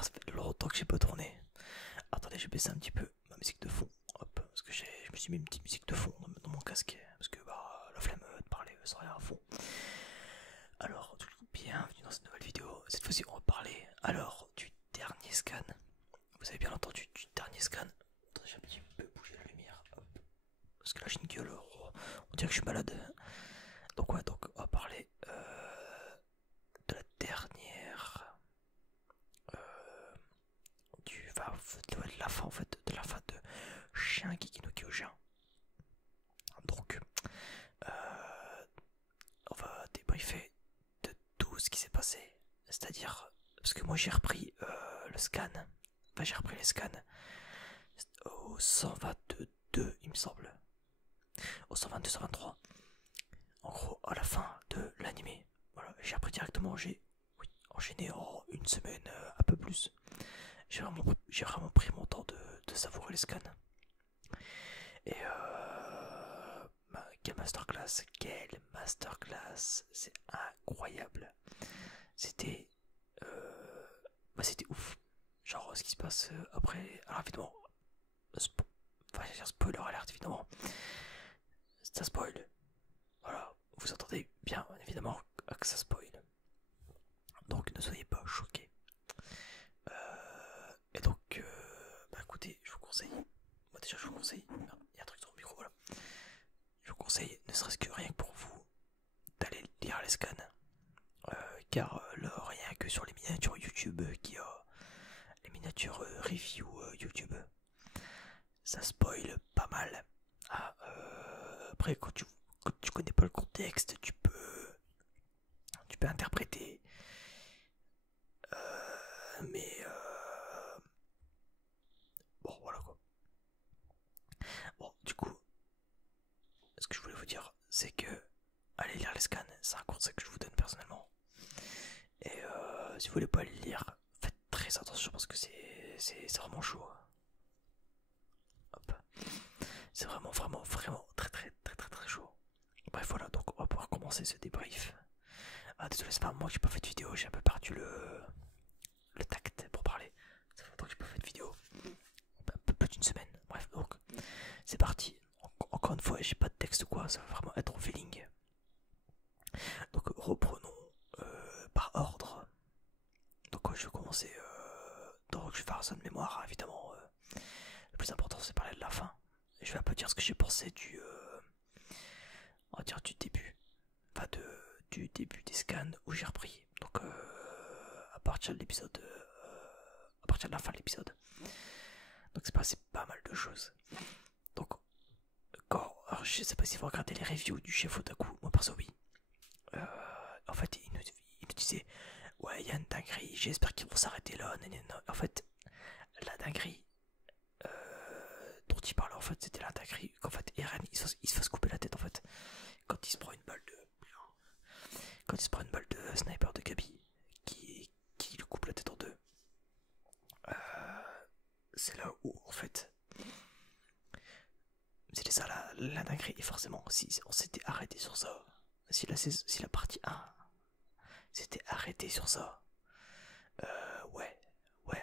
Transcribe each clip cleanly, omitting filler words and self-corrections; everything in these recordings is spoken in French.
Ah, ça fait longtemps que j'ai pas tourné. Attendez, je vais baisser un petit peu ma musique de fond. Hop, parce que je me suis mis une petite musique de fond dans mon casque. Parce que bah, la flemme de parler sans rien à fond. Alors, du coup, bienvenue dans cette nouvelle vidéo. Cette fois-ci, on va parler alors du dernier scan. Vous avez bien entendu, du dernier scan. Attendez, j'ai un petit peu bougé la lumière. Hop. Parce que là, j'ai une gueule. Oh, on dirait que je suis malade. Donc, ouais, donc, on va parler de la dernière. De la fin en fait, de la fin de Shingeki no Kyojin. Donc, on va débriefer de tout ce qui s'est passé. C'est-à-dire, parce que moi j'ai repris le scan, enfin j'ai repris les scans au 122, il me semble, au 122, 123. En gros, à la fin de l'animé, voilà, j'ai repris directement, j'ai enchaîné en une semaine, un peu plus. J'ai vraiment pris mon temps de savourer les scans. Et quelle masterclass, c'est incroyable. C'était c'était ouf. Genre ce qui se passe après. Alors évidemment, enfin je veux dire spoiler alert évidemment. Ça spoil. Voilà, vous entendez bien évidemment que ça spoil. Donc ne soyez pas choqués. Et donc, bah écoutez, je vous conseille. Moi déjà je vous conseille. Merde, il y a un truc sur le micro, voilà. Je vous conseille, ne serait-ce que rien que pour vous, d'aller lire les scans. Car là, rien que sur les miniatures YouTube qui a les miniatures review YouTube, ça spoil pas mal. Ah, après, quand tu connais pas le contexte, tu peux interpréter. Mais bon, voilà quoi. Bon, du coup, ce que je voulais vous dire, c'est que allez lire les scans, c'est un conseil que je vous donne personnellement. Et si vous voulez pas les lire, faites très attention parce que c'est vraiment chaud. Hop. C'est vraiment très chaud. Bref voilà, donc on va pouvoir commencer ce débrief. Ah désolé, c'est pas moi qui n'ai pas fait de vidéo, j'ai un peu perdu le tact pour parler. Ça fait longtemps que j'ai pas fait de vidéo. Un peu plus d'une semaine. Bref, donc c'est parti. Encore une fois, j'ai pas de texte ou quoi, ça va vraiment être au feeling. Donc reprenons par ordre. Donc je vais commencer donc je vais faire ça de mémoire, évidemment. Le plus important c'est parler de la fin. Et je vais un peu dire ce que j'ai pensé on va dire du début. Enfin du début des scans où j'ai repris. Donc à partir de l'épisode. À partir de la fin de l'épisode. Donc c'est passé pas mal de choses. Donc alors, je sais pas si vous regardez les reviews du chef Otaku, moi perso oui. En fait il nous disait ouais il y a une dinguerie, j'espère qu'ils vont s'arrêter là. Nanana. En fait la dinguerie dont il parlait en fait c'était la dinguerie qu'en fait Eren il se fasse couper la tête en fait quand il se prend une balle de sniper de Gabi qui lui coupe la tête en deux. C'est là où en fait c'était ça la dinguerie. Et forcément si on s'était arrêté sur ça, si la partie 1 s'était arrêté sur ça,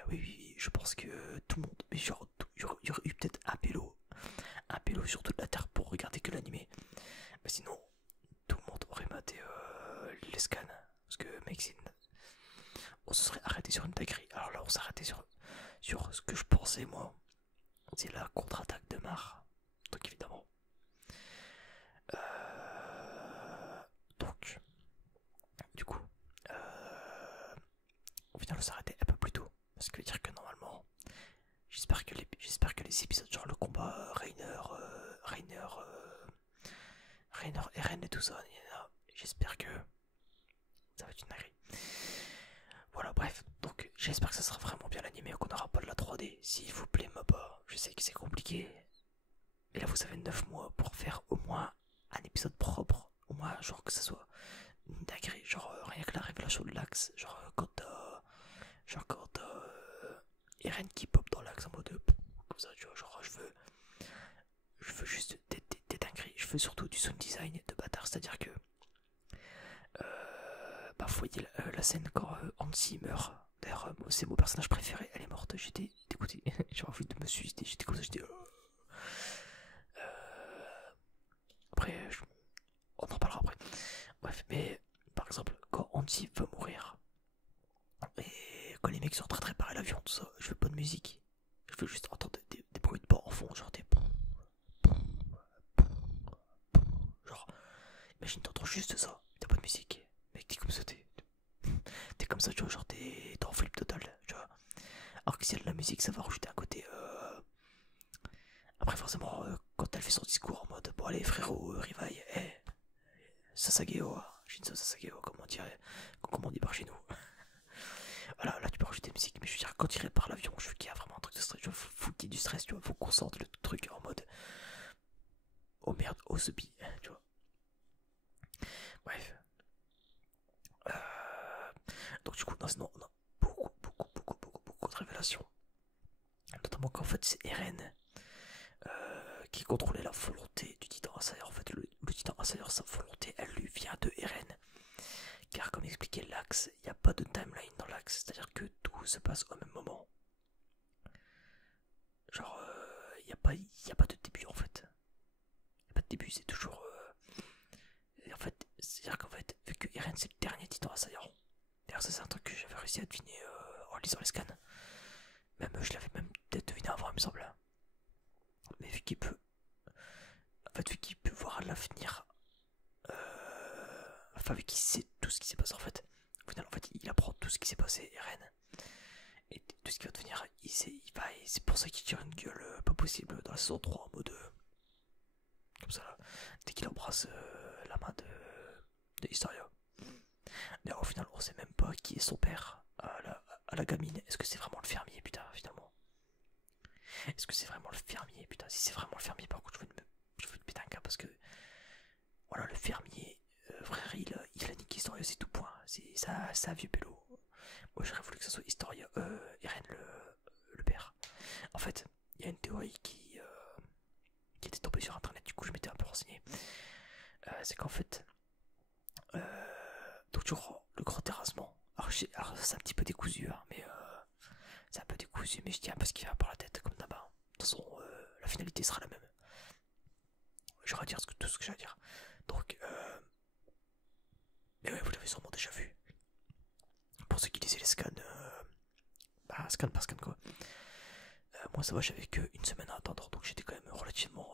oui, je pense que tout le monde, mais genre il y aurait eu peut-être un pélo sur toute la terre pour regarder que l'animé. Mais sinon tout le monde aurait maté les scans. Parce que mec, on se serait arrêté sur une dinguerie. Alors là on s'est arrêté sur ce que je pensais moi. C'est la contre-attaque de Mar. Donc évidemment. Donc du coup au final on s'est arrêté un peu plus tôt. Ce qui veut dire que normalement j'espère que les épisodes genre le combat Rainer, Eren et tout ça, j'espère que ça va être une dinguerie. Voilà, bref, donc j'espère que ça sera vraiment bien l'animé, qu'on n'aura pas de la 3D. S'il vous plaît, Maba, je sais que c'est compliqué. Mais là, vous avez 9 mois pour faire au moins un épisode propre. Au moins, genre que ça soit une dinguerie. Genre, rien que la révélation de l'axe. Genre, quand Eren qui pop dans l'axe en mode comme ça, tu vois. Genre, je veux juste des dingueries. Je veux surtout du sound design de bâtard. C'est-à-dire que. Bah, vous voyez la scène quand Hansi meurt. D'ailleurs, c'est mon personnage préféré, elle est morte, j'étais dégoûté. J'ai envie de me suicider, j'étais comme ça, j'étais. Après, on en parlera après. Bref, mais par exemple, quand Andy va mourir, et quand les mecs sont en train de réparer l'avion, tout ça, je veux pas de musique. Je veux juste entendre des bruits de pas en fond, genre des. Genre, imagine, t'entends juste ça, t'as pas de musique. Mec, t'es comme ça, t'es comme ça, tu vois, genre t'es en flip total, tu vois. Alors que si elle a de la musique, ça va rajouter un côté. Après, forcément, quand elle fait son discours en mode bon, allez, frérot, Rivaille, Sasageo, Shinzo Sasageo, comme on dit par chez nous. Voilà, là tu peux rajouter de musique, mais je veux dire, quand il répare l'avion, je veux qu'il y a vraiment un truc de stress, tu vois, faut qu'il y ait du stress, tu vois, faut qu'on sente le truc en mode oh merde, oh ce bi, tu vois. Bref. Donc du coup, non, on a beaucoup de révélations. Notamment qu'en fait c'est Eren qui contrôlait la volonté du titan assailleur. En fait, le titan assailleur, sa volonté, elle lui vient de Eren. Car comme expliqué l'axe, il n'y a pas de timeline dans l'axe, c'est-à-dire que tout se passe au même moment. Genre, il n'y a pas de début en fait. Il n'y a pas de début, c'est toujours. Et en fait, c'est-à-dire qu'en fait, vu que Eren c'est le dernier titan assaillant, d'ailleurs, ça c'est un truc que j'avais réussi à deviner en lisant les scans. Même, je l'avais même peut-être deviné avant, il me semble. Mais vu qu'il peut. En fait, vu qu'il peut voir l'avenir. Enfin, vu qu'il sait tout ce qui s'est passé en fait. Au final, en fait, il apprend tout ce qui s'est passé, Eren. Et tout ce qui va devenir, c'est pour ça qu'il tire une gueule pas possible dans la saison 3 en mode. Comme ça, là, dès qu'il embrasse la main de Historia. D'ailleurs, au final, on sait même pas qui est son père à la gamine. Est-ce que c'est vraiment le fermier, putain, finalement? Est-ce que c'est vraiment le fermier, putain? Si c'est vraiment le fermier, par contre, je veux te péter un cas parce que. Voilà, le fermier, frère, il a niqué Historia, c'est tout point. C'est un vieux pélo. Moi, j'aurais voulu que ça soit Historia, Eren le père. En fait, il y a une théorie qui était tombée sur internet, du coup, je m'étais un peu renseigné. C'est qu'en fait, donc toujours le grand terrassement. Alors, c'est un petit peu décousu, hein, mais c'est un peu décousu, mais je tiens un peu ce qui vient par la tête, comme d'hab. De toute façon, la finalité sera la même. J'aurai à dire tout ce que j'ai à dire. Donc, mais ouais, vous l'avez sûrement déjà vu. Pour ceux qui lisaient les scans, scan par scan quoi. Moi ça va, j'avais qu'une semaine à attendre, donc j'étais quand même relativement.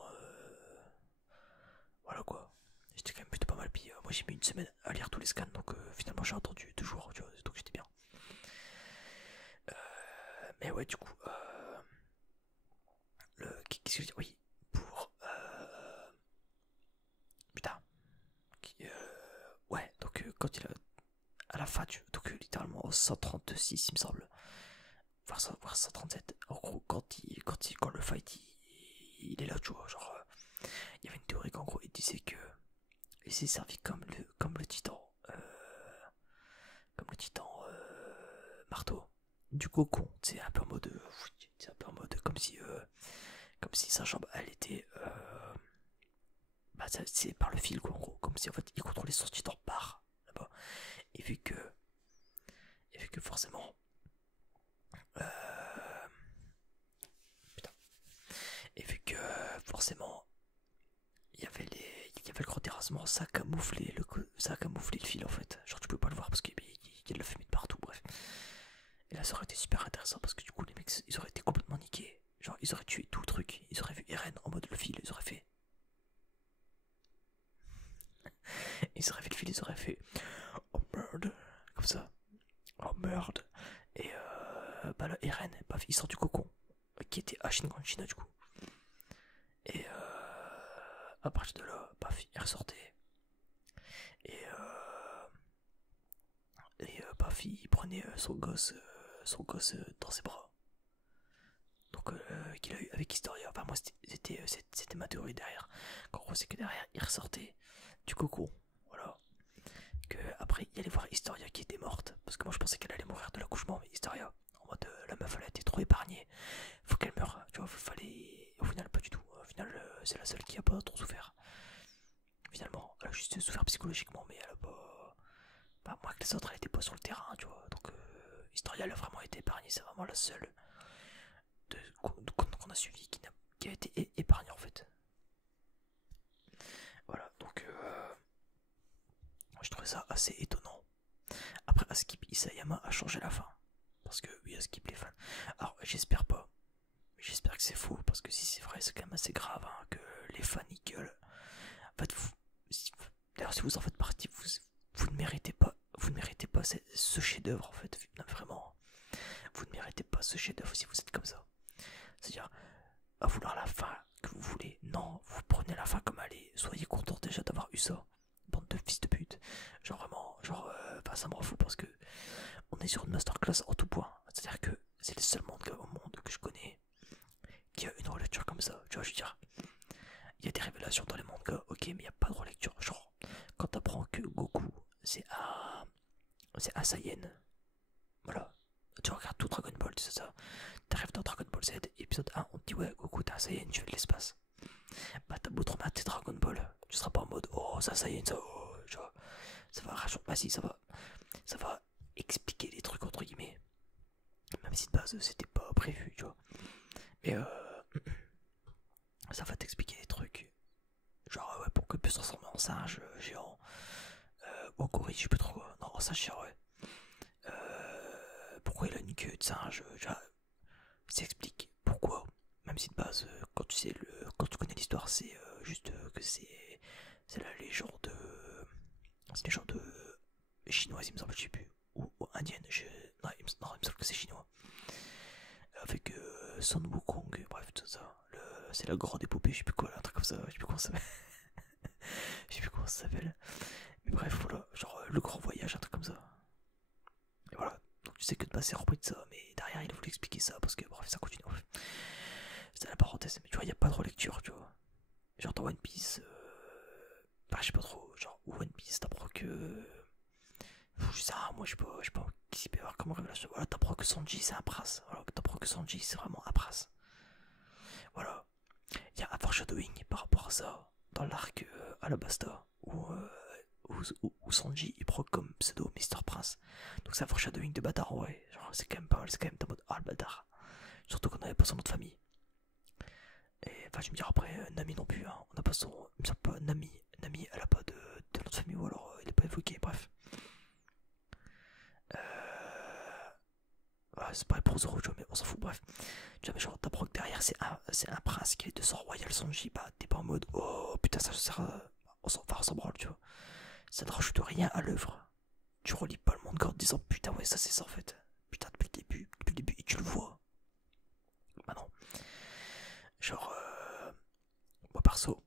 Voilà quoi. J'étais quand même plutôt pas mal. Puis moi j'ai mis une semaine à lire tous les scans, donc finalement j'ai attendu 2 jours, tu vois, donc j'étais bien. Mais ouais, du coup, qu'est-ce que je veux dire? Oui, pour. Putain. Ouais, donc quand il a. À la fin, donc littéralement au 136, il me semble. Voire 137. En gros, quand le fight il est là, tu vois, genre. Il y avait une théorie qu'en gros il disait que il s'est servi comme le titan. Comme le titan marteau. Du cocon. C'est un peu en mode. C'est un peu en mode comme si sa jambe elle était. Bah c'est par le fil quoi en gros. Comme si en fait il contrôlait son titan par là-bas. Et vu que. Et vu que forcément. Putain. Et vu que forcément. Il y avait le gros terrassement, ça a camouflé le fil en fait. Genre tu peux pas le voir parce qu'il y a de la fumée de partout, bref. Et là ça aurait été super intéressant parce que du coup les mecs ils auraient été complètement niqués. Genre ils auraient tué tout le truc, ils auraient vu Eren en mode le fil, ils auraient fait. Ils auraient vu le fil, ils auraient fait. Oh merde, comme ça. Oh merde. Et bah là Eren, paf, il sort du cocon. Qui était à Shinganshina du coup. Et à partir de là, paf, il ressortait. Et paf, il prenait son gosse dans ses bras. Donc qu'il a eu avec Historia. Enfin moi c'était ma théorie derrière. En gros c'est que derrière il ressortait du cocon. Voilà. Que après il allait voir Historia qui était morte. Parce que moi je pensais qu'elle allait mourir de l'accouchement. Mais Historia, en mode la meuf elle a été trop épargnée. Faut qu'elle meure. Tu vois, fallait. Au final pas du tout. Au final c'est la seule qui a pas trop souffert. Finalement, elle a juste souffert psychologiquement, mais elle a pas. Bah, moi que les autres, elle était pas sur le terrain, tu vois. Donc, Historia a vraiment été épargnée, c'est vraiment la seule qu'on a suivi qui a été épargnée en fait. Voilà, donc je trouvais ça assez étonnant. Après, Askip Isayama a changé la fin. Parce que oui, Askip les fans. Alors, j'espère pas. J'espère que c'est faux, parce que si c'est vrai, c'est quand même assez grave hein, que les fans y gueulent. En fait, d'ailleurs, si vous en faites partie, vous ne méritez pas. Vous ne méritez pas ce chef-d'œuvre en fait. Non, vraiment, vous ne méritez pas ce chef-d'œuvre si vous êtes comme ça. C'est-à-dire, à vouloir la fin que vous voulez. Non, vous prenez la fin comme elle est. Soyez content déjà d'avoir eu ça. Bande de fils de pute. Genre vraiment, genre, ça me rend fou parce que on est sur une masterclass en tout point. C'est-à-dire que c'est le seul manga au monde que je connais qui a une relecture comme ça. Tu vois, je veux dire, il y a des révélations dans les mangas, ok, mais il n'y a pas de relecture. Genre, quand t'apprends que Goku, c'est un Saiyan. Voilà. Tu regardes tout Dragon Ball, c'est ça. T'arrives dans Dragon Ball Z, épisode 1, on te dit ouais, Goku, t'es un Saiyan, tu fais de l'espace. Bah, t'as beau trop mater Dragon Ball, tu seras pas en mode oh, ça Saiyan, ça, oh, genre, ça va racheter. Bah, si, ça va expliquer les trucs entre guillemets. Même si de base, c'était pas prévu, tu vois. Mais ça va t'expliquer des trucs. Genre, ouais, pour que puisse se transformer en singe géant. Ou en gorille, je sais pas trop quoi. Non, en singe géant, ouais. Pourquoi il a une queue de singe, ça explique pourquoi. Même si de base, quand tu connais l'histoire, c'est juste que c'est la légende. C'est une légende chinoise, il me semble, je sais plus. Ou indienne, non, il me semble que c'est chinois. Avec Son Wukong, bref, tout ça. C'est la grande épopée, je sais plus quoi, un truc comme ça, je sais plus comment ça s'appelle. Je sais plus comment ça s'appelle. Mais bref, voilà, genre le grand voyage, un truc comme ça. Et voilà, donc tu sais que de base c'est repris de ça, mais derrière il a voulu expliquer ça parce que bref, ça continue. C'était la parenthèse, mais tu vois, il n'y a pas de relecture, tu vois. Genre dans One Piece, bah je sais pas trop, genre One Piece t'apprends que. Je sais pas, moi je sais pas qui peut y avoir comme révélation. Voilà, t'apprends que Sanji c'est un prince. Voilà, t'apprends que Sanji c'est vraiment un prince. Voilà. Il y a un foreshadowing par rapport à ça dans l'arc Alabasta où Sanji il prend comme pseudo Mister Prince. Donc c'est un foreshadowing de bâtard, ouais. Genre c'est quand même pas mal, c'est quand même en mode ah le bâtard. Surtout qu'on n'avait pas son nom de famille. Et enfin je me dis après Nami non plus, hein. On n'a pas son. Il me semble pas Nami. Nami elle a pas de nom de famille ou alors il est pas évoqué, bref. Ouais, c'est pareil pour Zoro, mais on s'en fout, bref. Tu vois, mais genre, t'apprends que derrière, c'est un prince qui est de sang royal Sanji, bah, t'es pas en mode, oh putain, ça sert à. On s'en branle, tu vois. Ça ne rajoute rien à l'œuvre. Tu relis pas le manga en te disant, putain, ouais, ça c'est ça en fait. Putain, depuis le début, et tu le vois. Bah non. Genre, moi perso,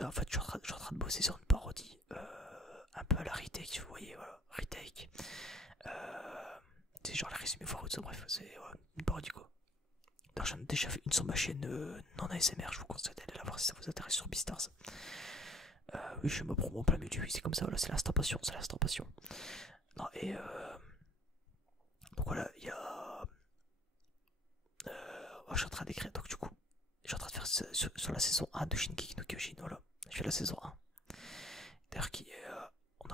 en fait, je suis en train de bosser sur une parodie, un peu à la retake, vous voyez, voilà, retake. C'est genre les résumés foireux de ça, bref, c'est une parodie quoi. D'ailleurs, j'en ai déjà fait une sur ma chaîne non ASMR, je vous conseille d'aller la voir si ça vous intéresse sur Beastars. Oui, je fais ma promo en plein milieu, c'est comme ça, voilà, c'est l'instant passion, c'est l'instant passion. Non, et donc voilà, il y a. Je suis en train d'écrire, donc du coup, je suis en train de faire sur la saison 1 de Shingeki no Kyojin, voilà. Je fais la saison 1. D'ailleurs,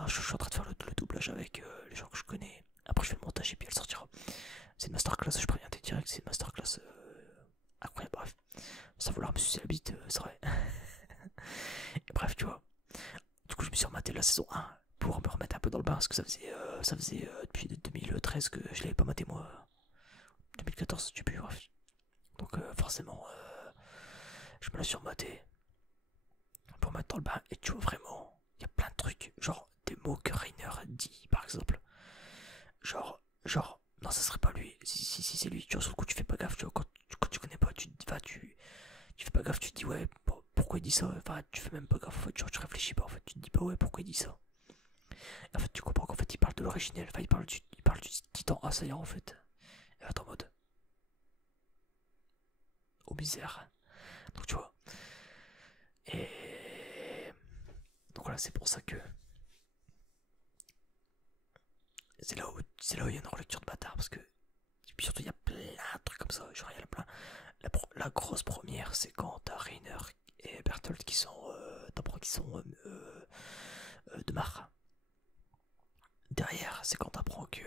je suis en train de faire le doublage avec les gens que je connais. Après, je fais le montage et puis elle sortira. C'est une masterclass, je préviens t'es direct, c'est une masterclass incroyable, bref. Ça vouloir me sucer la bite, c'est vrai. Et bref, tu vois. Du coup, je me suis rematé la saison 1 pour me remettre un peu dans le bain parce que ça faisait depuis 2013 que je l'avais pas maté moi. 2014, je sais plus, bref. Donc, forcément, je me la suis rematé pour me mettre dans le bain et tu vois vraiment, il y a plein de trucs, genre des mots que Rainer dit par exemple. Genre, non, ça serait pas lui. Si c'est lui, tu vois, sur le coup, tu fais pas gaffe, tu vois, quand tu connais pas, tu fais pas gaffe, tu te dis, ouais, pourquoi il dit ça? Enfin, tu fais même pas gaffe, en fait, genre, tu réfléchis pas, en fait, tu te dis pas, ouais, pourquoi il dit ça? Et en fait, tu comprends qu'en fait, il parle de l'originel, enfin, il parle du titan assaillant, en fait. Et là, t'es en mode, oh misère. Donc, tu vois. Et. Donc, voilà, c'est pour ça que. C'est là où il y a une relecture de bâtard, parce que. Et puis surtout, il y a plein de trucs comme ça, genre, il y a plein. La grosse première, c'est quand t'as Rainer et Bertolt qui sont, de Mar. Derrière, c'est quand t'apprends que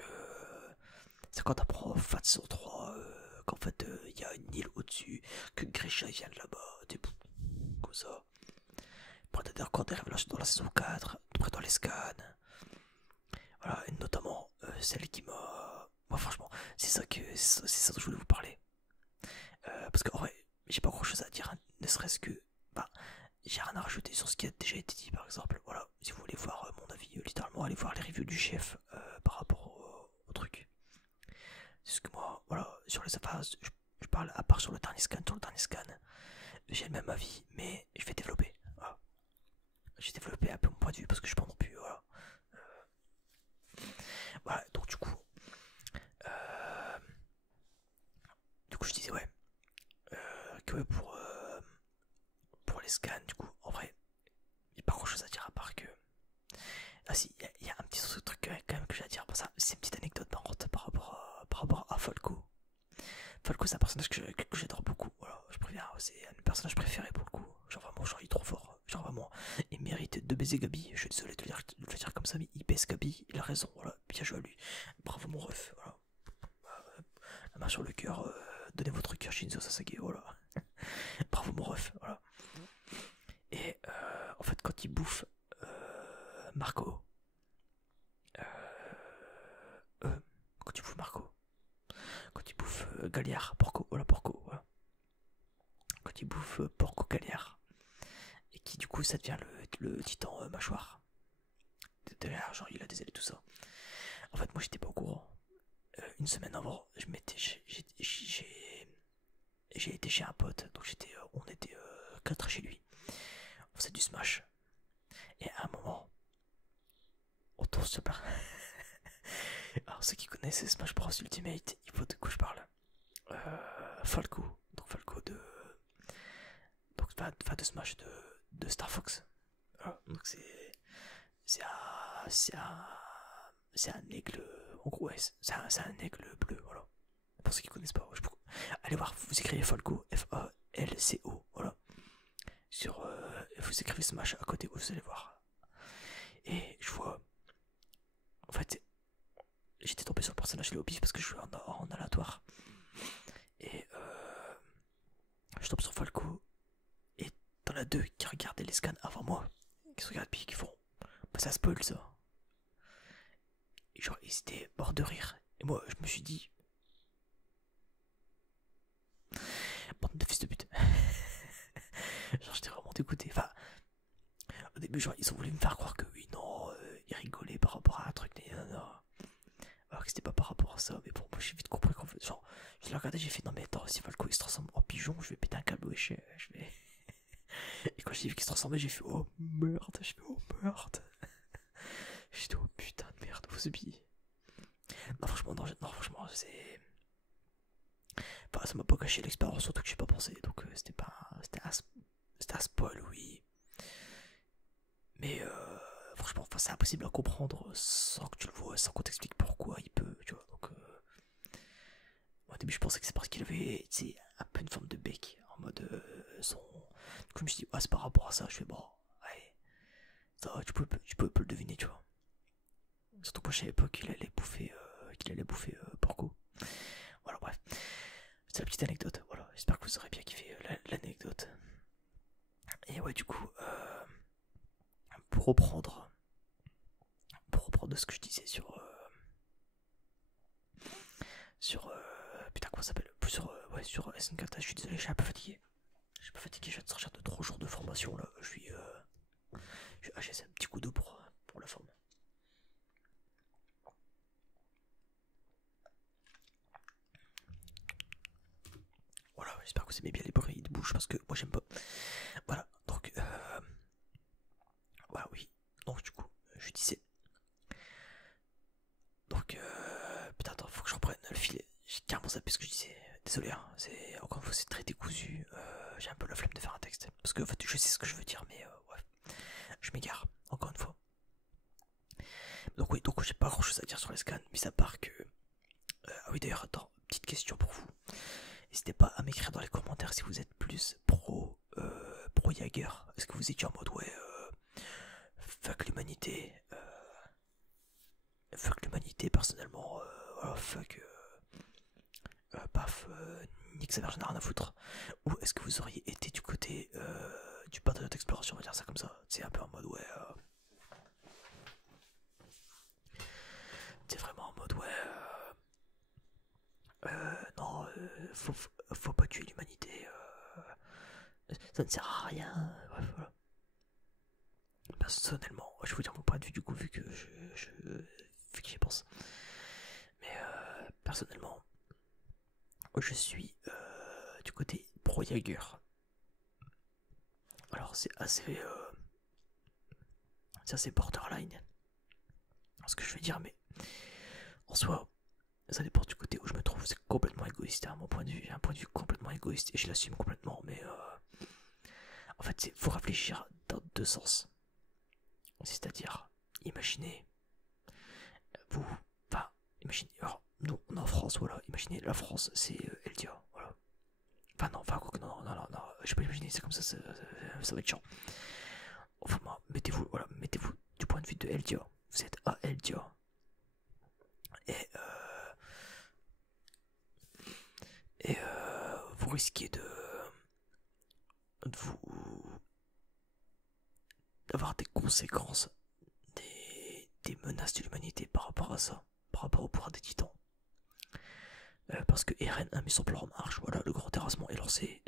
C'est quand t'apprends FAT 103 qu'en fait il y a une île au-dessus, que Grisha vient de là-bas, des comme ça. Après t'as encore des révélations dans la saison 4, après dans les scans. Voilà, et notamment celle qui m'a... Moi franchement, c'est ça dont je voulais vous parler. Parce qu'en vrai, j'ai pas grand chose à dire, hein, ne serait-ce que... Bah, j'ai rien à rajouter sur ce qui a déjà été dit par exemple. Voilà, si vous voulez voir mon avis, littéralement, allez voir les reviews du chef par rapport au truc. C'est ce que moi, voilà, sur les affaires, je parle à part sur le dernier scan, j'ai le même avis, mais je vais développer. Voilà. J'ai développé un peu mon point de vue parce que je pense non plus, voilà. Voilà, donc euh, du coup je disais ouais, que pour les scans, du coup, en vrai, il n'y a pas grand chose à dire à part que... Ah si, il y a un petit truc quand même que j'ai à dire. Bon, ça, c'est une petite anecdote marrante par rapport à Falco. Falco, c'est un personnage que j'adore beaucoup. Voilà, je préviens, c'est un personnage préféré pour le coup. Genre vraiment, genre il est trop fort. Genre vraiment, il mérite de baiser Gabi. Je suis désolé de le dire comme ça, mais il baise Gabi. Il a raison. Voilà, bien joué à lui. Bravo mon ref. Voilà. La main sur le cœur. Donnez votre cœur Shinzo Sasage. Voilà. Bravo mon ref. Voilà. Et en fait, quand il bouffe Marco, quand il bouffe Marco, quand il bouffe Galliard, Porco, voilà Porco, voilà. Quand il bouffe Porco Galliard, et qui du coup ça devient le titan mâchoire. Derrière, genre il a des ailes et tout ça. En fait, moi j'étais pas au courant. Une semaine avant, j'ai été chez un pote, donc on était 4 chez lui. On faisait du smash. Et à un moment, on tombe sur par... Alors ceux qui connaissent Smash Bros Ultimate, il faut de quoi je parle. Falco, donc Falco de... Donc enfin de Smash de Star Fox. Voilà. Donc c'est un aigle... En gros ouais, c'est un aigle bleu, voilà. Pour ceux qui connaissent pas, allez voir, vous écrivez Falco, Falco, voilà. Vous écrivez Smash à côté, vous allez voir. Et je vois... En fait, j'étais tombé sur le personnage de Lobby parce que je suis en aléatoire. Et je tombe sur Falco. Et t'en as deux qui regardaient les scans avant moi. Qui se regardent puis qui font bah ça spoil ça. Et genre ils étaient morts de rire. Et moi je me suis dit bande de fils de pute. Genre j'étais vraiment dégoûté. Enfin au début genre ils ont voulu me faire croire que oui non ils rigolaient par rapport à un truc. Non, non. Alors que c'était pas par rapport à ça, mais bon, moi j'ai vite compris qu'en fait, genre, je l'ai regardé, j'ai fait non, mais attends, si Falco il se transforme en pigeon, je vais péter un câble, wesh, je vais. Et quand j'ai vu qu'il se transformait, j'ai fait oh merde, j'ai fait oh merde. J'ai dit oh putain de merde, vous oubliez. Non, franchement, non, franchement, c'est. Enfin, ça m'a pas caché l'expérience, surtout que j'ai pas pensé, donc c'était pas. C'était un spoil, oui. Mais franchement, enfin, c'est impossible à comprendre sans que tu le vois, sans qu'on t'explique pourquoi il peut, tu vois, donc. Au début, je pensais que c'est parce qu'il avait un peu une forme de bec en mode son. Du coup, je me suis dit, ah, c'est par rapport à ça. Je fais, bon, ouais, ça, tu peux le deviner, tu vois. Surtout que moi, je savais pas qu'il allait bouffer Porco. Voilà, bref. C'est la petite anecdote. Voilà, j'espère que vous aurez bien kiffé l'anecdote. Et ouais, du coup, pour reprendre ce que je disais putain, comment ça s'appelle, sur SNK, je suis désolé, je suis un peu fatigué. Je viens de sortir de 3 jours de formation là. J'ai un petit coup d'eau pour la forme. Voilà, j'espère que vous aimez bien les bruits de bouche parce que moi j'aime pas. Voilà, donc voilà, oui. Donc du coup, je disais. Donc putain, attends, faut que je reprenne le filet. J'ai carrément zappé ce que je disais. Désolé, hein, c'est encore une fois c'est très décousu. J'ai un peu la flemme de faire un texte parce que en fait je sais ce que je veux dire, mais ouais, je m'égare encore une fois. Donc oui, donc j'ai pas grand chose à dire sur les scans, mis à part que ah oui d'ailleurs attends, petite question pour vous. N'hésitez pas à m'écrire dans les commentaires si vous êtes plus pro Jaeger. Est-ce que vous étiez en mode ouais fuck l'humanité, personnellement voilà, fuck paf, nique sa mère, j'en ai rien à foutre. Ou est-ce que vous auriez été du côté du patriote exploration, on va dire ça comme ça. C'est un peu en mode ouais. C'est vraiment en mode ouais. Non, faut pas tuer l'humanité. Ça ne sert à rien. Bref, voilà. Personnellement, je vais vous dire mon point de vue du coup, vu que vu que j'y pense. Mais personnellement, je suis du côté pro-Jaeger. Alors c'est assez borderline ce que je vais dire, mais en soi, ça dépend du côté où je me trouve. C'est complètement égoïste à mon point de vue. J'ai un point de vue complètement égoïste et je l'assume complètement. Mais en fait, il faut réfléchir dans deux sens. C'est-à-dire, imaginez, vous, enfin, imaginez, alors, nous, on est en France, voilà, imaginez, la France, c'est Eldia, voilà. Enfin, non, enfin, quoi que non, je peux pas imaginer, c'est comme ça, ça va être chiant. Enfin, mettez-vous, voilà, mettez-vous du point de vue de Eldia. Vous êtes à Eldia. Et, vous risquez de vous d'avoir des conséquences, des menaces de l'humanité par rapport à ça, par rapport au pouvoir des titans. Parce que Eren a mis son plan en marche, voilà, le grand terrassement est lancé.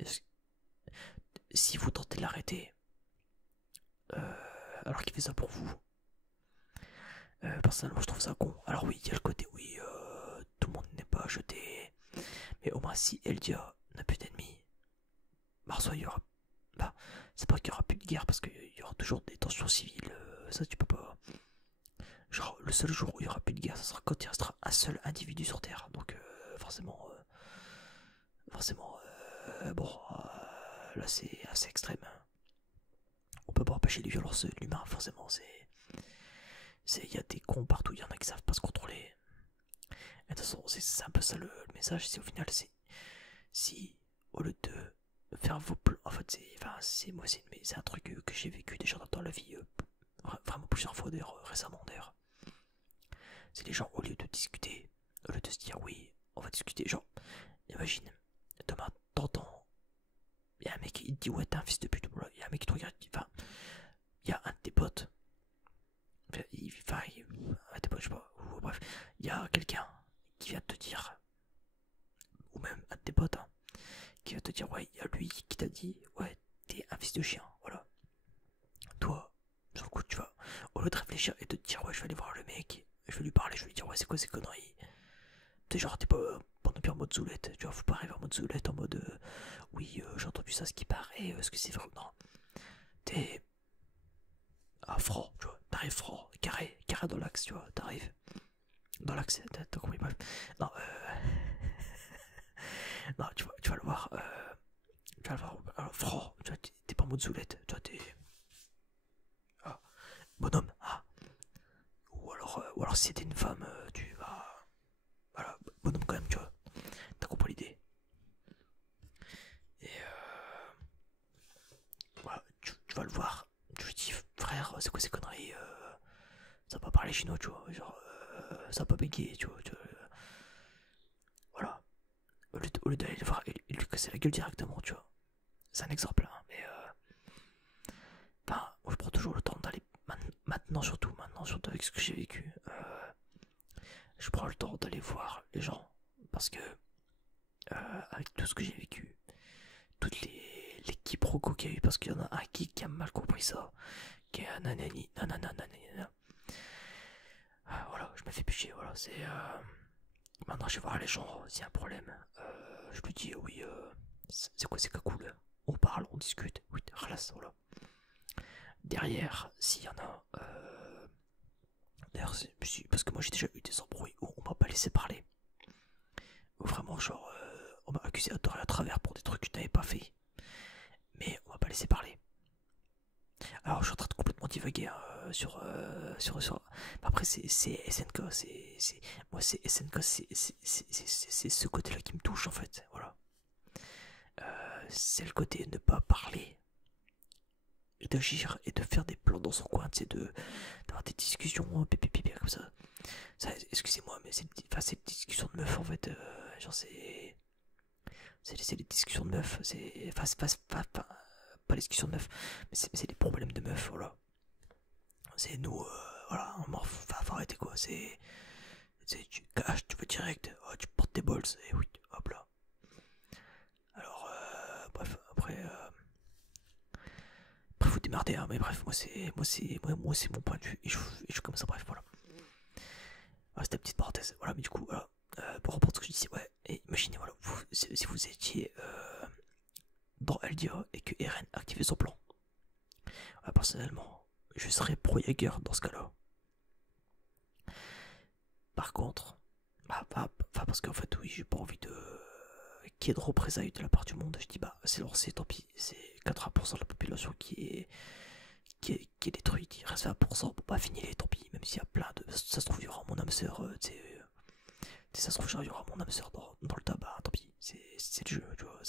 Si vous tentez de l'arrêter, alors qu'il fait ça pour vous, personnellement je trouve ça con. Alors oui, il y a le côté, oui, tout le monde n'est pas jeté, mais au moins si Eldia n'a plus d'ennemis, Marseille, il y aura... Bah, c'est pas qu'il y aura plus de guerre, parce qu'il y aura toujours des tensions civiles, ça tu peux pas... Genre, le seul jour où il y aura plus de guerre, ça sera quand il restera un seul individu sur Terre, donc forcément... bon, là c'est assez extrême. On peut pas empêcher les violences de l'humain, forcément, il y a des cons partout, il y en a qui savent pas se contrôler. Et de toute façon, c'est un peu ça le message, c'est au final, c'est si au lieu de faire vos plans, en fait, c'est un truc que j'ai vécu déjà dans la vie, vraiment plusieurs fois d'ailleurs, récemment d'ailleurs. C'est les gens, au lieu de discuter, au lieu de se dire oui, on va discuter, genre, imagine, demain, t'entends, il y a un mec qui te dit ouais, t'es un fils de pute, il y a un mec qui te regarde, enfin, il y a un de tes potes, un de tes potes, je sais pas, ou, bref, il y a quelqu'un qui vient te dire, ou même un de tes potes, hein, qui va te dire ouais, il y a lui qui t'a dit ouais, t'es un fils de chien, voilà. Toi, sur le coup, tu vas, au lieu de réfléchir et de te dire ouais, je vais aller voir le mec, je vais lui parler, je vais lui dire ouais, c'est quoi ces conneries. T'es genre, t'es pas non plus en mode zoulette, tu vois, faut pas arriver en mode zoulette, en mode oui, j'ai entendu ça, ce qui paraît, est-ce que c'est vrai ou non. T'es franc, tu vois, t'arrives franc, carré dans l'axe, tu vois, t'arrives dans l'axe, t'as compris, bref. Non, non, tu vas le voir, franc, tu vois, t'es pas en mode zoulette, tu vois, t'es ah, bonhomme, ah. Ou alors si t'es une femme, tu vas, voilà, bonhomme quand même, tu vois, t'as compris l'idée. Et voilà, tu vas le voir, tu lui dis frère, c'est quoi ces conneries, ça va pas parler chinois, tu vois, genre, ça va pas bégayer, tu vois, voilà. Au lieu d'aller le voir et lui casser la gueule directement, tu vois. C'est un exemple, hein, mais moi, je prends toujours le temps d'aller, maintenant surtout avec ce que j'ai vécu, je prends le temps d'aller voir les gens, parce que, avec tout ce que j'ai vécu, toutes les quiproquos qu'il y a eu, parce qu'il y en a un qui a mal compris ça, qui est un nanani, nanana, nanana. Voilà, je me fais picher, voilà, c'est... Maintenant, je vais voir les gens, s'il y a un problème, je lui dis, oui, c'est quoi, c'est pas cool, on parle, on discute, oui, relax, voilà. Derrière, s'il y en a... D'ailleurs, parce que moi j'ai déjà eu des embrouilles où on m'a pas laissé parler. Où vraiment, genre, on m'a accusé à tort et à travers pour des trucs que je n'avais pas fait. Mais on m'a pas laissé parler. Alors, je suis en train de complètement divaguer hein, sur. Après, c'est SNK, moi, c'est SNK, c'est ce côté-là qui me touche en fait. Voilà. C'est le côté de ne pas parler et d'agir et de faire des plans dans son coin, c'est d'avoir des discussions pipi comme ça. Excusez-moi, mais c'est une discussion de meuf en fait. Genre, c'est. C'est les discussions de meufs, c'est. Enfin, c'est pas les discussions de meufs, mais c'est les problèmes de meufs, voilà. C'est nous, voilà, faut arrêter quoi, tu vas direct, oh, tu portes tes balls, et oui, hop là. Alors, bref, après faut démerder, hein, mais bref, moi c'est mon point de vue, et je suis comme ça, bref, voilà. Voilà, c'était une petite parenthèse, voilà, mais du coup, voilà, pour reprendre ce que je disais, ouais, et imaginez, voilà, si vous étiez dans Eldia et que Eren activait son plan. Personnellement, je serais pro Jaeger dans ce cas-là. Par contre, parce qu'en fait, oui, j'ai pas envie de qu'il y ait de représailles de la part du monde. Je dis, bah, c'est lancé, tant pis. C'est 80% de la population qui est détruite. Il reste 20%, pour pas finir, tant pis. Même s'il y a plein de. Ça se trouve, il y aura mon âme sœur, ça se trouve, il y aura mon âme sœur dans le tabac, tant pis. C'est le jeu, tu vois.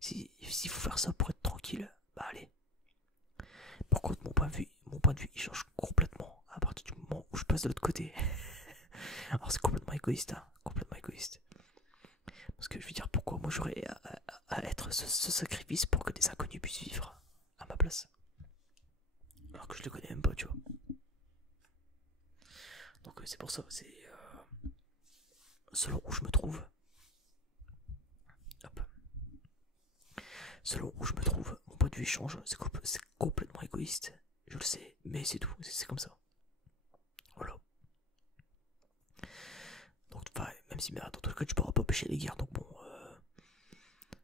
S'il faut faire ça pour être tranquille, bah allez. Par contre, mon point de vue, il change complètement à partir du moment où je passe de l'autre côté. Alors c'est complètement égoïste, hein, complètement égoïste. Parce que je veux dire, pourquoi moi j'aurais à être ce sacrifice pour que des inconnus puissent vivre à ma place, alors que je les connais même pas, tu vois. Donc c'est pour ça, c'est selon où je me trouve. Hop. Selon où je me trouve, mon point de vue change. C'est complètement égoïste, je le sais, mais c'est tout, c'est comme ça. Voilà. Donc, même si, mais dans tous les cas, tu pourras pas pêcher les guerres, donc bon.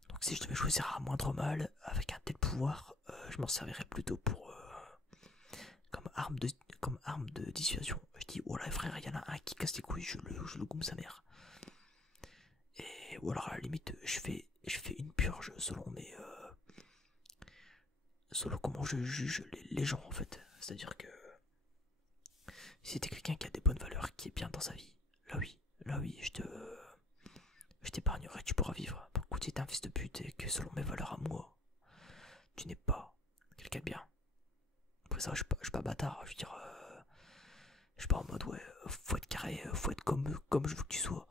Donc, si je devais choisir un moindre mal avec un tel pouvoir, je m'en servirais plutôt pour. Comme arme de dissuasion. Je dis, oh là, frère, il y en a un qui casse les couilles, je le gomme sa mère. Et ou alors, à la limite, je fais une purge selon comment je juge les gens, en fait. C'est-à-dire que si t'es quelqu'un qui a des bonnes valeurs, qui est bien dans sa vie, là oui, je t'épargnerai, tu pourras vivre. Par contre, si t'es un fils de pute et que selon mes valeurs à moi, tu n'es pas quelqu'un de bien. Après ça, je suis pas bâtard, je veux dire, je suis pas en mode, ouais, faut être carré, faut être comme je veux que tu sois.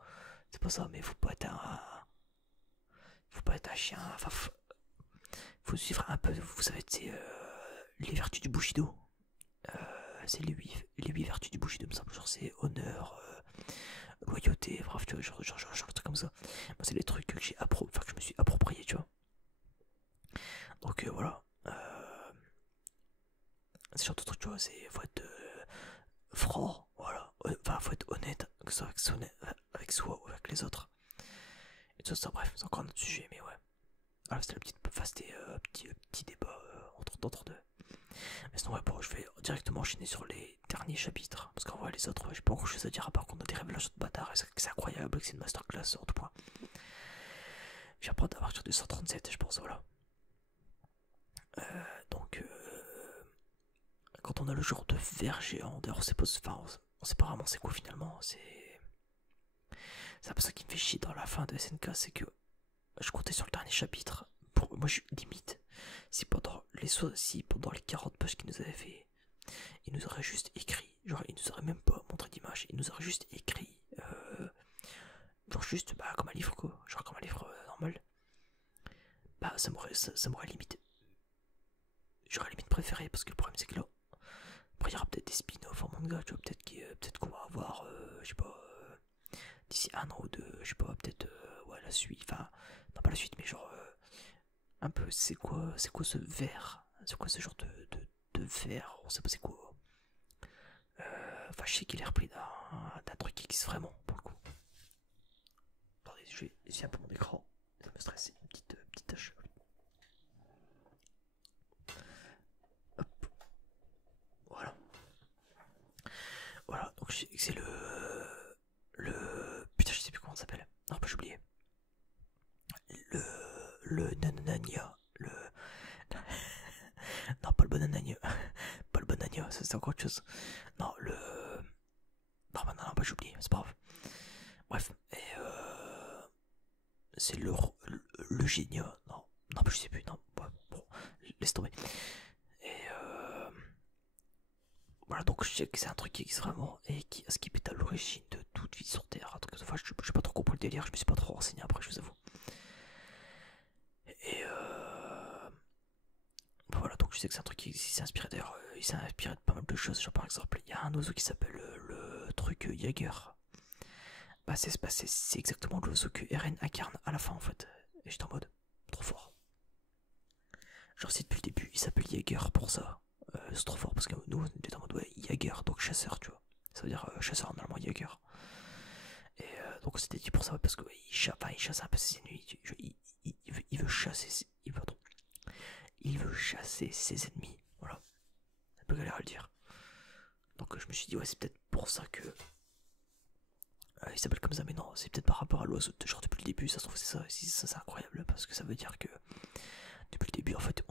C'est pas ça, mais faut pas être un chien, enfin, faut suivre un peu, vous savez, c'est les vertus du Bushido. C'est les 8 vertus du Bushido, me semble, genre c'est honneur, loyauté, bref, tu vois, genre des trucs comme ça. Moi, c'est les trucs que je me suis approprié, tu vois. Donc voilà. C'est genre de trucs, tu vois, faut être franc, voilà. Enfin, faut être honnête, que ce soit avec soi ou avec les autres. Et tout ça, bref, c'est encore un autre sujet, mais ouais. Voilà, c'était la petite phase des petits débats entre deux. Mais sinon, ouais, bon, je vais directement enchaîner sur les derniers chapitres. Parce qu'en vrai, les autres, j'ai pas grand chose à dire à part qu'on a des révélations de bâtards et c'est incroyable, que c'est une masterclass en tout point. J'ai appris à partir de 137, je pense, voilà. Donc, quand on a le genre de ver géant, d'ailleurs, on sait pas vraiment c'est quoi finalement, c'est un peu ça qui me fait chier dans la fin de SNK, c'est que je comptais sur le dernier chapitre. Moi, je limite. Si pendant les 40 pages qu'il nous avait fait, il nous aurait juste écrit, genre il nous aurait même pas montré d'image, il nous aurait juste écrit, genre juste comme un livre quoi, genre comme un livre normal, bah ça m'aurait limite, j'aurais limite préféré, parce que le problème c'est que là, après il y aura peut-être des spin-offs en manga, tu vois, peut-être qu'on va avoir, je sais pas, d'ici un an ou deux, je sais pas, peut-être ouais la suite, enfin non pas la suite mais genre un peu c'est quoi ce verre, c'est quoi ce genre de verre, on sait pas c'est quoi. Enfin je sais qu'il est repris d'un truc qui existe vraiment pour le coup. Attendez, je vais essayer un peu mon écran, ça me stresse, une petite tâche. Hop. Voilà. Voilà, donc c'est putain je sais plus comment ça s'appelle. Non bah j'ai oublié. Le nanania. Non pas le bananania. Pas le banania, ça c'est encore autre chose. Non non bah j'ai oublié, c'est pas grave. Bref, et c'est le génia. Non, bah, je sais plus, non, ouais, bon, laisse tomber. Et voilà, donc je sais que c'est un truc qui existe vraiment et ce qui est à l'origine de toute vie sur Terre. Enfin, je sais pas trop compris le délire, je me suis pas trop renseigné après, je vous avoue. Et voilà, donc je sais que c'est un truc qui s'est inspiré d'ailleurs, il s'est inspiré de pas mal de choses. Genre par exemple, il y a un oiseau qui s'appelle le truc Jaeger. Bah c'est exactement l'oiseau que Eren incarne à la fin en fait. Et j'étais en mode, trop fort. Genre si depuis le début il s'appelle Jaeger pour ça, c'est trop fort parce que nous on était en mode ouais Jaeger, donc chasseur tu vois. Ça veut dire chasseur en allemand Jaeger. Et donc c'était dit pour ça ouais, parce que ouais, il chasse un peu ses ennemis. Il veut chasser il veut chasser ses ennemis. Voilà. C'est un peu galère à le dire. Donc je me suis dit ouais c'est peut-être pour ça que il s'appelle comme ça, mais non, c'est peut-être par rapport à l'oiseau. Genre depuis le début, ça se trouve c'est ça. Si ça c'est incroyable parce que ça veut dire que depuis le début en fait,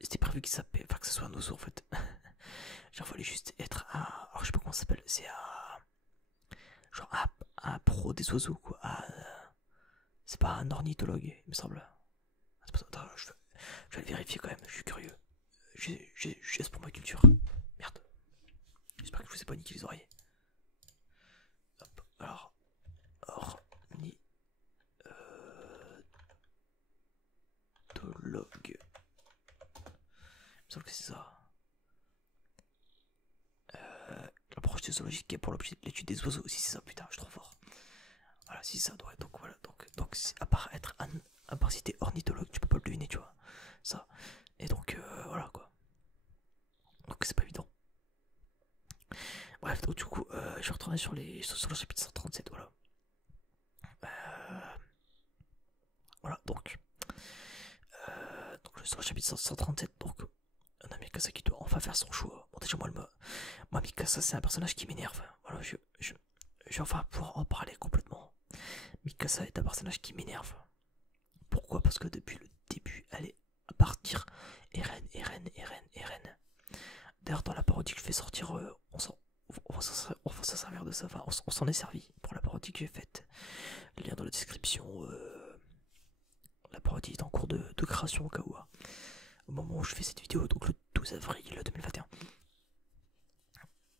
c'était prévu qu'il s'appelle, enfin que ce soit un oiseau en fait. Genre fallait juste être un, alors je sais pas comment ça s'appelle, c'est genre un pro des oiseaux quoi. C'est pas un ornithologue, il me semble. Attends, je vais le vérifier quand même. Je suis curieux. J'ai pour ma culture. Merde. J'espère que je vous ai pas niqué les oreilles. Hop, alors. Ornithologue. Il me semble que c'est ça. L'approche zoologique pour l'étude des oiseaux. Si c'est ça, putain, je suis trop fort. Voilà, si c'est ça, ouais, donc voilà. Donc à part être à part si t'es ornithologue, tu peux pas le deviner, tu vois. Ça. Et donc, voilà quoi. Donc c'est pas évident. Bref, donc du coup, je vais retourner sur le chapitre 137, voilà. Voilà, donc sur le chapitre 137, donc on a Mikasa qui doit enfin faire son choix. Bon, déjà, moi Mikasa, c'est un personnage qui m'énerve. Voilà, je vais enfin pouvoir en parler complètement. Mikasa est un personnage qui m'énerve. Pourquoi? Parce que depuis le début, elle est à partir Eren. D'ailleurs, dans la parodie que je vais sortir, on va s'en servir de ça. Enfin, on s'en est servi pour la parodie que j'ai faite. Lien dans la description. La parodie est en cours de création au cas où. Au moment où je fais cette vidéo, donc le 12 avril 2021.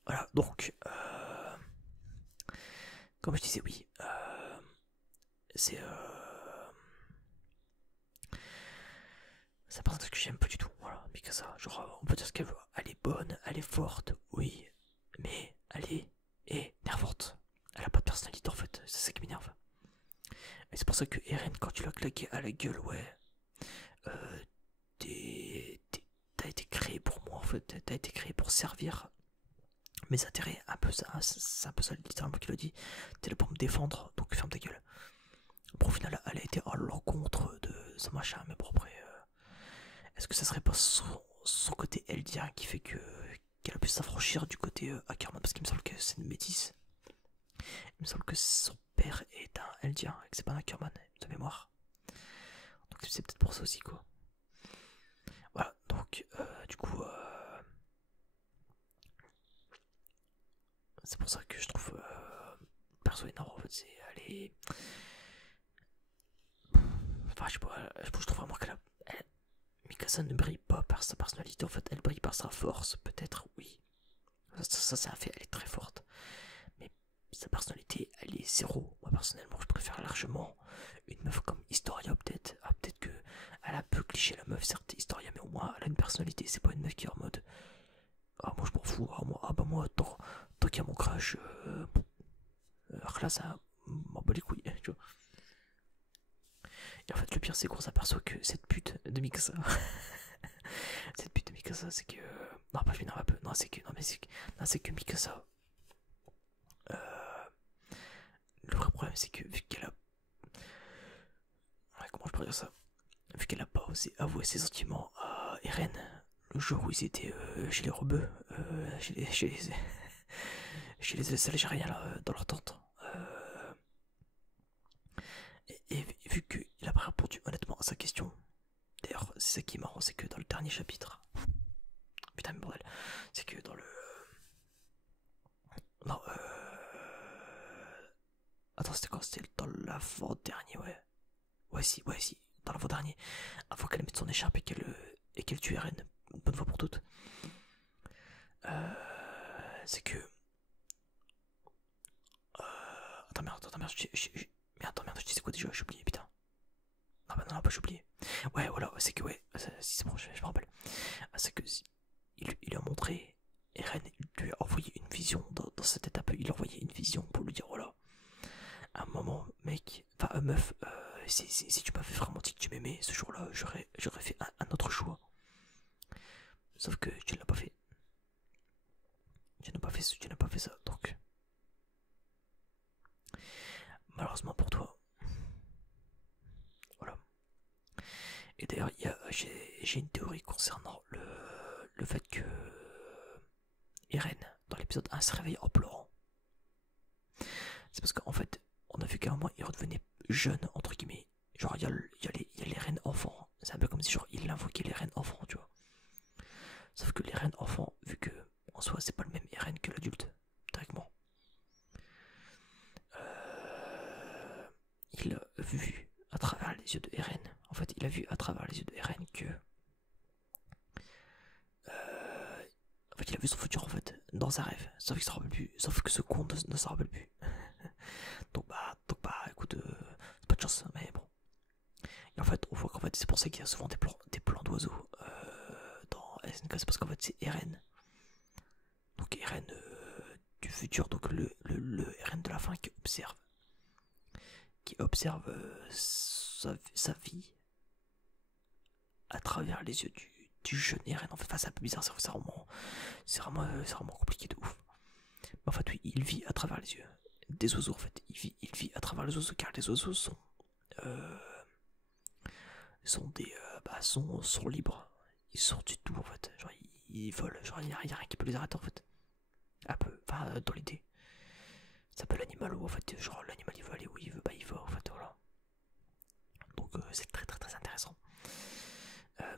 Voilà, donc, comme je disais, oui, c'est un personnage que j'aime pas du tout. Voilà, Mikasa, genre, on peut dire ce qu'elle veut. Elle est bonne, elle est forte, oui, mais elle est énervante. Elle a pas de personnalité en fait, c'est ça qui m'énerve. Et c'est pour ça que Eren, quand tu l'as claqué à la gueule, ouais, t'as été créé pour moi en fait, t'as été créé pour servir mes intérêts, un peu ça, c'est un peu ça littéralement qu'il a dit. T'es là pour me défendre, donc ferme ta gueule. Bon, au final, elle a été à l'encontre de ce machin, mais bon après, est-ce que ça serait pas son côté eldien qui fait qu'elle a pu s'affranchir du côté Ackerman, parce qu'il me semble que c'est une métisse. Il me semble que son père est un eldien, et que c'est pas un Ackerman de mémoire. Donc c'est peut-être pour ça aussi quoi. Voilà, donc du coup, c'est pour ça que je trouve perso énorme en fait, c'est elle est. Enfin, je sais pas, je trouve vraiment qu'elle a. Mikasa ne brille pas par sa personnalité, en fait, elle brille par sa force, peut-être, oui. Ça c'est un fait, elle est très forte. Mais sa personnalité, elle est zéro. Moi, personnellement, je préfère largement une meuf comme Historia, peut-être. Ah, peut-être que elle a un peu cliché la meuf, certes, Historia, mais au moins, elle a une personnalité. C'est pas une meuf qui est en mode. Ah, moi, je m'en fous. Bah, moi, tant qu'il y a mon crush, alors là, ça m'en bat les couilles, tu vois. Et en fait, le pire, c'est qu'on s'aperçoit que cette pute de Mikasa. Cette pute de Mikasa, c'est que. Non, pas je m'énerve un peu. Non, c'est que. Non, mais c'est que Mikasa. Le vrai problème, c'est que vu qu'elle a. Ouais, comment je pourrais dire ça? Vu qu'elle a pas osé avouer ses sentiments à Eren, le jour où ils étaient chez les rebeux, chez les Algériens là, dans leur tente. Et vu qu'il a pas répondu honnêtement à sa question, d'ailleurs, c'est ça qui est marrant, c'est que dans le dernier chapitre, putain, mais bordel, c'est que dans le. Non, attends, c'était quand? C'était dans l'avant-dernier, ouais. Ouais, si, dans l'avant-dernier. Avant qu'elle mette son écharpe et qu'elle tue Eren, une bonne fois pour toutes. C'est que. Attends, merde, mais attends, merde, je disais quoi déjà? J'ai oublié, putain. Non, bah c'est que ouais, si c'est bon, je me rappelle. C'est que il a montré, Eren lui a envoyé une vision dans cette étape, il a envoyé une vision pour lui dire voilà, à un moment, mec, enfin meuf, si tu m'avais vraiment dit que tu m'aimais ce jour-là, j'aurais fait un autre choix. Sauf que tu ne l'as pas fait. Tu n'as pas fait ça, donc malheureusement pour toi. Voilà. Et d'ailleurs, j'ai une théorie concernant le fait que Eren, dans l'épisode 1, se réveille en pleurant. C'est parce qu'en fait, on a vu qu'à un moment, il redevenait jeune, entre guillemets. Genre, il y a les reines enfants. C'est un peu comme si genre, il invoquait les reines enfants, tu vois. Sauf que les reines enfants, vu que en soi, c'est pas le même Eren que l'adulte, directement. Il a vu à travers les yeux de Eren. En fait, il a vu à travers les yeux de Eren que en fait, il a vu son futur en fait dans un rêve, sauf qu'il se rappelle plus, sauf que ce con ne se rappelle plus. donc bah, écoute, c'est pas de chance, mais bon. Et en fait, on voit qu'en fait, c'est pour ça qu'il y a souvent des plans d'oiseaux dans SNK, c'est parce qu'en fait, c'est Eren. Donc Eren du futur, donc le Eren de la fin qui observe sa vie à travers les yeux du jeune Eren. En fait, c'est un peu bizarre, c'est vraiment compliqué de ouf. Mais en fait, oui, il vit à travers les yeux des oiseaux. En fait, il vit à travers les oiseaux car les oiseaux euh, sont libres. Ils sortent du tout en fait. Genre, ils volent. Genre, il n'y a rien qui peut les arrêter en fait. Un peu, enfin, dans l'idée. Ça s'appelle l'animal où en fait, genre, l'animal il veut aller où il veut, bah il va en fait, voilà. Donc, c'est très très très intéressant.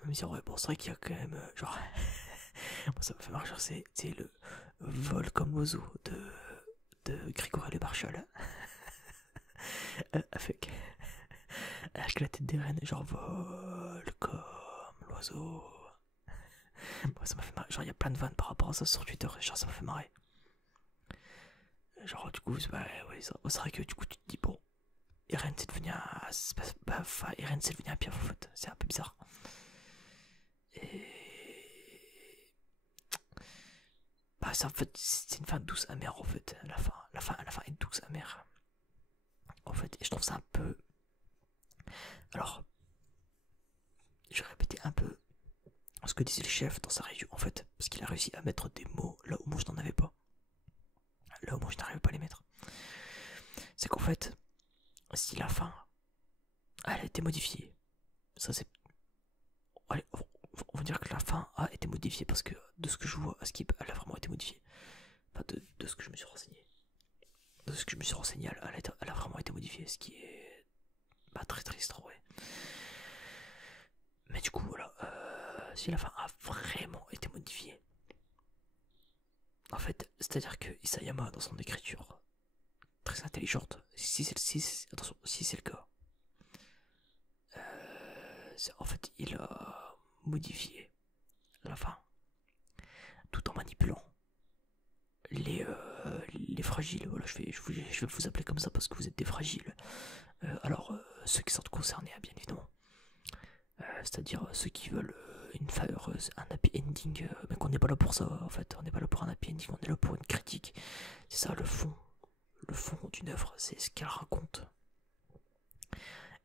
Même si en vrai, bon, c'est vrai qu'il y a quand même, genre, moi ça me fait marrer, genre, c'est le vol comme l'oiseau de Grégory Le Marchal. avec, avec la tête des rennes, genre, vol comme l'oiseau. Moi ça m'a fait marrer, genre, il y a plein de vannes par rapport à ça sur Twitter, genre, ça m'a fait marrer. Genre, du coup, bah, ouais, c'est vrai que du coup, tu te dis, bon, Eren c'est devenu Eren c'est devenu un piaf en fait, c'est un peu bizarre. Et bah, ça, en fait, c'est une fin douce amère en fait. La fin est douce amère. En fait, et je trouve ça un peu. Alors, je vais répéter un peu ce que disait le chef dans sa review en fait, parce qu'il a réussi à mettre des mots là où moi je n'en avais pas. Là où moi je n'arrivais pas à les mettre. C'est qu'en fait, si la fin elle a été modifiée, ça c'est. Allez, on va dire que la fin a été modifiée parce que de ce que je vois à Skip, elle a vraiment été modifiée. Enfin, de ce que je me suis renseigné. De ce que je me suis renseigné, elle a vraiment été modifiée, ce qui est bah, très triste en vrai. Mais du coup, voilà, si la fin a vraiment été modifiée, en fait, c'est-à-dire que Isayama, dans son écriture très intelligente, si c'est le cas, en fait, il a modifié la fin tout en manipulant les fragiles. Voilà, je vais vous appeler comme ça parce que vous êtes des fragiles. Alors, ceux qui sont concernés, bien évidemment. C'est-à-dire ceux qui veulent une fin heureuse, un happy ending, mais qu'on n'est pas là pour ça en fait, on n'est pas là pour un happy ending, on est là pour une critique. C'est ça le fond d'une œuvre, c'est ce qu'elle raconte.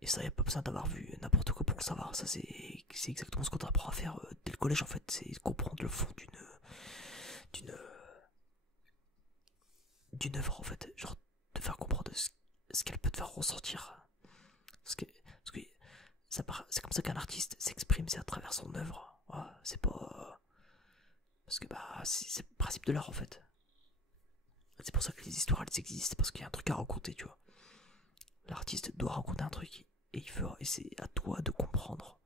Et ça, y a pas besoin d'avoir vu n'importe quoi pour le savoir, ça c'est exactement ce qu'on apprend à faire dès le collège en fait, c'est comprendre le fond d'une œuvre en fait, genre te faire comprendre ce qu'elle peut te faire ressentir. Parce que c'est comme ça qu'un artiste s'exprime, c'est à travers son œuvre. Voilà, c'est pas. Parce que bah, c'est le principe de l'art en fait. C'est pour ça que les histoires elles existent, parce qu'il y a un truc à raconter, tu vois. L'artiste doit raconter un truc et c'est à toi de comprendre.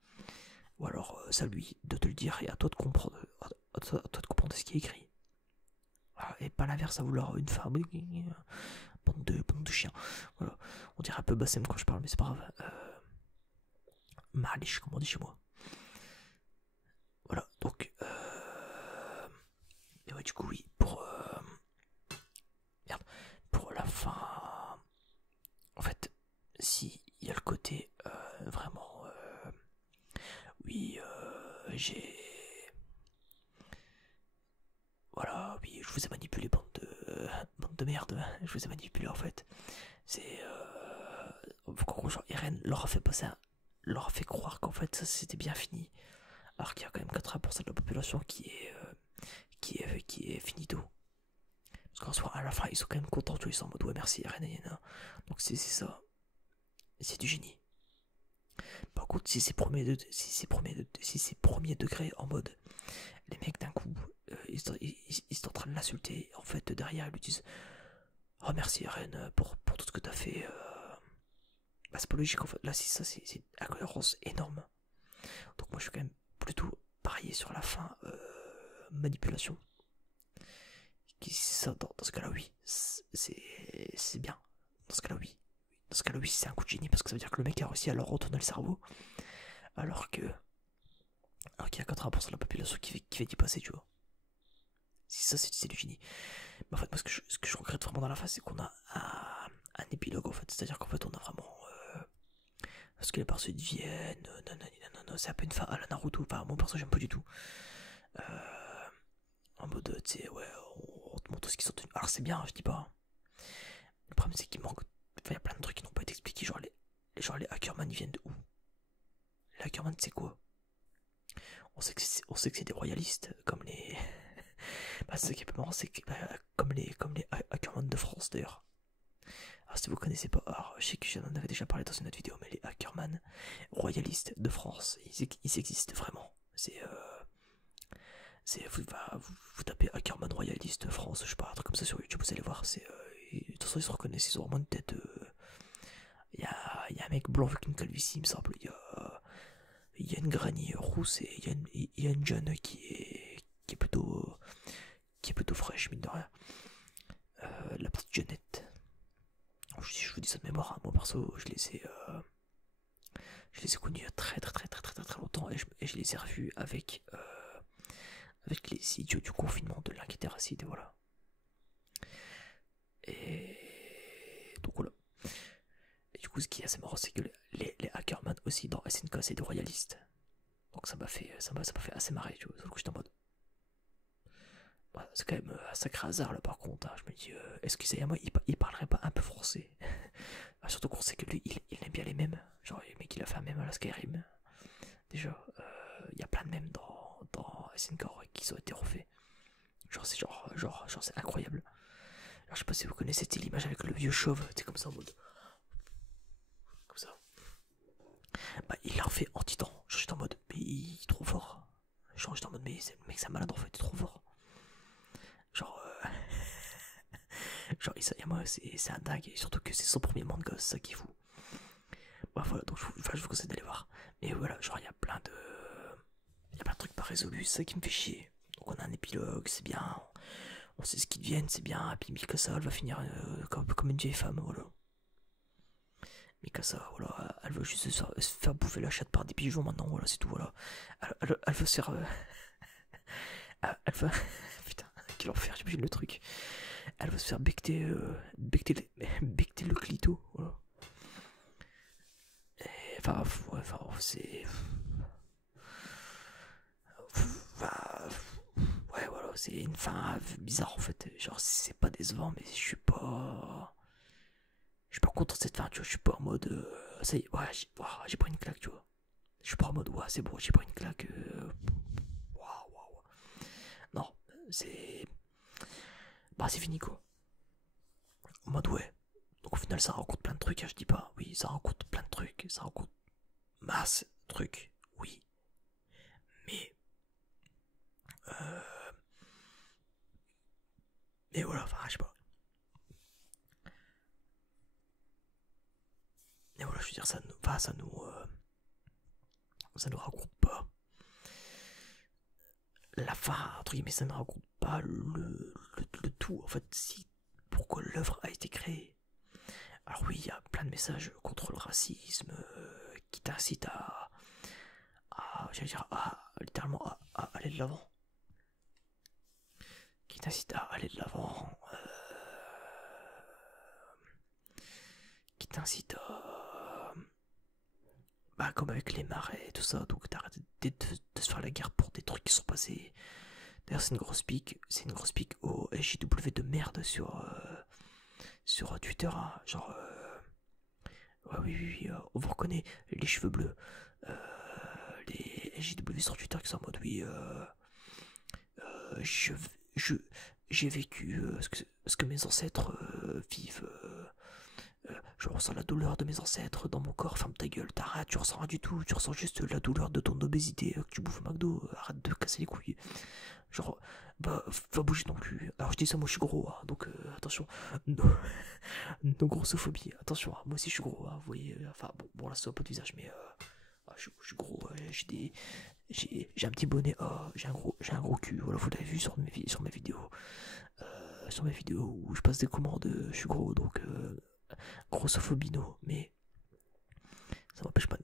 Ou alors c'est à lui de te le dire et à toi de comprendre, à toi de comprendre ce qui est écrit. Voilà, et pas l'inverse à vouloir une femme. Bande de chiens. Voilà. On dirait un peu Bassem quand je parle, mais c'est pas grave. Malish, comme on dit chez moi. Voilà, donc. Et ouais, du coup, oui, merde. Pour la fin. En fait, si il y a le côté vraiment. Où j'ai... Voilà, oui, je vous ai manipulé, bande de merde. Je vous ai manipulé en fait. C'est... En gros, genre, Irène leur a fait passer leur a fait croire qu'en fait ça c'était bien fini. Alors qu'il y a quand même 80% de la population qui est finito. Parce qu'en soi, à la fin, ils sont quand même contents, tu vois, ils sont en mode ouais, merci, Irène. Donc c'est ça. C'est du génie. Par contre, si c'est premier degré en mode les mecs d'un coup, ils sont en train de l'insulter. En fait, derrière, ils lui disent oh merci Irène pour tout ce que t'as fait. Bah, c'est pas logique en fait. Là, c'est une incohérence énorme. Donc, moi, je suis quand même plutôt parié sur la fin manipulation. Ça, dans ce cas-là, oui, c'est bien. Dans ce cas-là, oui. Dans ce cas-là, oui, c'est un coup de génie parce que ça veut dire que le mec a réussi à leur retourner le cerveau. Alors que. Alors qu'il y a 80% de la population qui fait d'y passer, tu vois. Si ça, c'est du génie. Mais en fait, moi, ce que je regrette vraiment dans la phase, c'est qu'on a un épilogue, en fait. C'est-à-dire qu'en fait, on a vraiment. Parce que les persos viennent. Non, c'est un peu une fin à la Naruto. Enfin, mon perso, j'aime pas du tout. En mode, tu sais, ouais, on te montre ce qu'ils sont tenus. Alors, c'est bien, je dis pas. Le problème, c'est qu'il manque. Enfin, il y a plein de trucs qui n'ont pas été expliqués. Genre les Hackerman, ils viennent de où? Les Hackerman, c'est quoi? On sait que c'est des royalistes, comme les. Bah, c'est ça qui est marrant, c'est que, comme les Hackerman de France d'ailleurs. Alors, si vous connaissez pas, alors, je sais que j'en avais déjà parlé dans une autre vidéo, mais les Hackerman royalistes de France, ils existent vraiment. Vous tapez Hackerman royaliste France, je sais pas, un truc comme ça sur YouTube, vous allez voir. De toute façon, ils se reconnaissent, ils ont vraiment une tête. Y a un mec blanc avec une calvitie, il me semble. Il y a une granny rousse et il y a une jeune qui est plutôt fraîche, mine de rien. La petite jeunette. Je vous dis ça de mémoire, hein. Moi perso, je les ai connus il y a très longtemps et je les ai revus avec les idiots du confinement de l'inquiétéracide, et voilà. Et donc voilà. Et du coup, ce qui est assez marrant, c'est que les Hackerman aussi dans SNK, c'est des royalistes. Donc ça m'a fait assez marrer, tu vois. Donc j'étais en mode. Bah, c'est quand même un sacré hasard là par contre. Hein. Je me dis, est-ce que Isayama il parlerait pas un peu français? Bah, surtout qu'on sait que lui il aime bien les mêmes. Genre, le mec il a fait un mème à la Skyrim. Déjà, il y a plein de mèmes dans SNK qui ont été refaits. Genre, c'est incroyable. Alors, je sais pas si vous connaissez l'image avec le vieux chauve, c'est comme ça en mode. Comme ça. Bah, il l'a refait en titan. Genre, j'étais en mode, mais il est trop fort. Genre, j'étais en mode, mais le mec, c'est un malade en fait, il est trop fort. Genre, genre Isayama, c'est un dingue. Et surtout que c'est son premier manga, c'est ça qui est fou. Bah, voilà, donc je vous conseille d'aller voir. Mais voilà, genre, il y a plein de. Il y a plein de trucs pas résolus, c'est ça qui me fait chier. Donc, on a un épilogue, c'est bien. On sait ce qu'ils deviennent, c'est bien. Et puis Mikasa, elle va finir comme une vieille femme, voilà. Mikasa, voilà, elle veut juste se faire bouffer la chatte par des pigeons maintenant, voilà, c'est tout, voilà. Elle veut se faire. Elle veut. Putain, quel enfer, j'imagine le truc. Elle veut se faire becter le clito, voilà. Et, enfin, c'est. Enfin, ouais, voilà, c'est une fin bizarre en fait. Genre, c'est pas décevant, mais je suis pas. Je suis pas content de cette fin, tu vois. Je suis pas en mode. Ça y est, ouais, j'ai pris une claque, tu vois. Je suis pas en mode, ouais, c'est bon, j'ai pris une claque. Waouh. Non, c'est. Bah, c'est fini quoi. En mode, ouais. Donc au final, ça rencontre plein de trucs, hein, je dis pas. Oui, ça rencontre plein de trucs. Ça rencontre masse de trucs, oui. Mais. Euh, mais voilà, enfin, je sais pas. Et voilà, je veux dire, ça nous raconte pas la fin, entre guillemets, ça ne raconte pas le tout, en fait, si, pourquoi l'œuvre a été créée. Alors oui, il y a plein de messages contre le racisme qui t'incitent j'allais dire, littéralement, à aller de l'avant. Qui t'incitent à aller de l'avant. Qui t'incitent bah, comme avec les marais et tout ça, donc t'arrêtes de se faire la guerre pour des trucs qui sont passés. D'ailleurs, c'est une grosse pique au SJW de merde sur Twitter, hein. Genre, ouais, oui, oui, oui, on vous reconnaît, les cheveux bleus, les SJW sur Twitter qui sont en mode, oui, je, je, j'ai vécu ce que mes ancêtres vivent. Je ressens la douleur de mes ancêtres dans mon corps. Ferme ta gueule, t'arrêtes, tu ressens rien du tout. Tu ressens juste la douleur de ton obésité que tu bouffes au McDo. Arrête de casser les couilles. Genre, bah, va bouger ton cul. Alors je dis ça, moi je suis gros, hein, donc attention. No, no grossophobie, attention, hein, moi aussi je suis gros, hein, vous voyez. Enfin, bon là, c'est un peu de visage, mais je suis gros, j'ai un petit bonnet, j'ai un gros cul. Voilà, vous l'avez vu sur mes vidéos. Sur mes vidéos où je passe des commandes, je suis gros, donc grossophobie, no, mais ça m'empêche pas,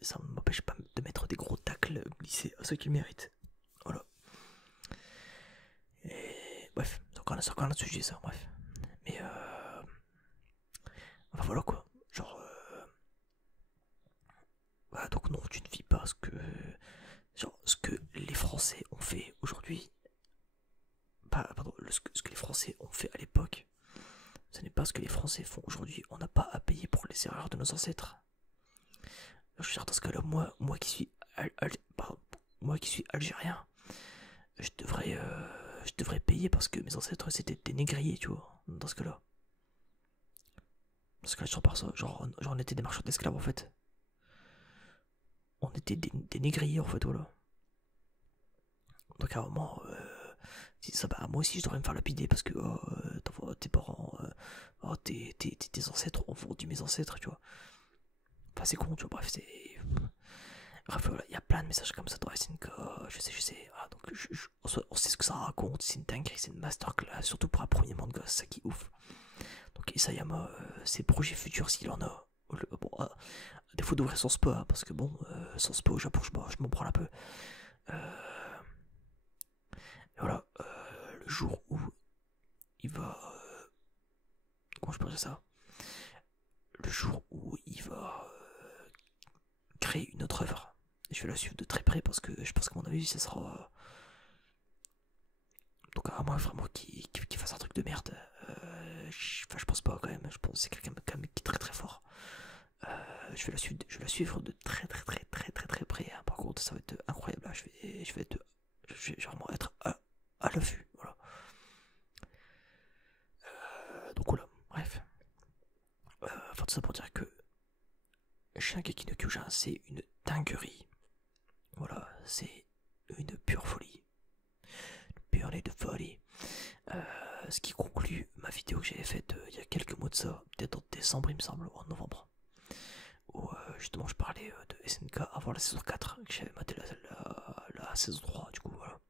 ça m'empêche pas de mettre des gros tacles glissés à ceux qui le méritent. Voilà. Et bref, c'est encore un autre sujet ça, bref. Mais enfin voilà quoi. Genre voilà, donc non, tu ne vis pas ce que les Français ont fait aujourd'hui. Pardon, ce que les Français ont fait à l'époque. Ce n'est pas ce que les Français font aujourd'hui. On n'a pas à payer pour les erreurs de nos ancêtres. Je veux dire, dans ce cas-là, moi qui suis moi qui suis algérien, je devrais payer parce que mes ancêtres c'était des négriers, tu vois. Dans ce cas-là. Dans ce cas-là, je par ça. Genre, on était des marchands d'esclaves en fait. On était des négriers en fait, voilà. Donc à un moment, si ça, bah, moi aussi je devrais me faire lapider parce que tes parents, tes ancêtres ont vendu mes ancêtres, tu vois. Enfin, c'est con, tu vois, bref, c'est. Bref, voilà, il y a plein de messages comme ça dans SNK, je sais. Ah, donc, on sait ce que ça raconte, c'est une dinguerie, c'est une masterclass, surtout pour un premier manga, c'est ça qui est ouf. Donc, Isayama, ses projets futurs, s'il en a. Bon, à défaut d'ouvrir son spa, hein, parce que bon, son spa au Japon, je m'en prends un peu. Et voilà, le jour où il va. Comment je peux dire ça? Le jour où il va créer une autre œuvre. Je vais la suivre de très près parce que je pense qu'à mon avis, ça sera. Donc, à moins vraiment qu'il fasse un truc de merde. Je pense pas quand même. Je pense que c'est quelqu'un quand même qui est très très fort. Je vais la suivre de très très très très très très près. Hein. Par contre, ça va être incroyable. Là. Je vais vraiment être à l'affût. Voilà. Donc voilà, bref. Enfin, tout ça pour dire que Shingeki no Kyojin, c'est une dinguerie. Voilà, c'est une pure folie. Une pure nez de folie. Ce qui conclut ma vidéo que j'avais faite il y a quelques mois de ça, peut-être en décembre, il me semble, ou en novembre. Où justement je parlais de SNK avant la saison 4, que j'avais maté la saison 3, du coup, voilà.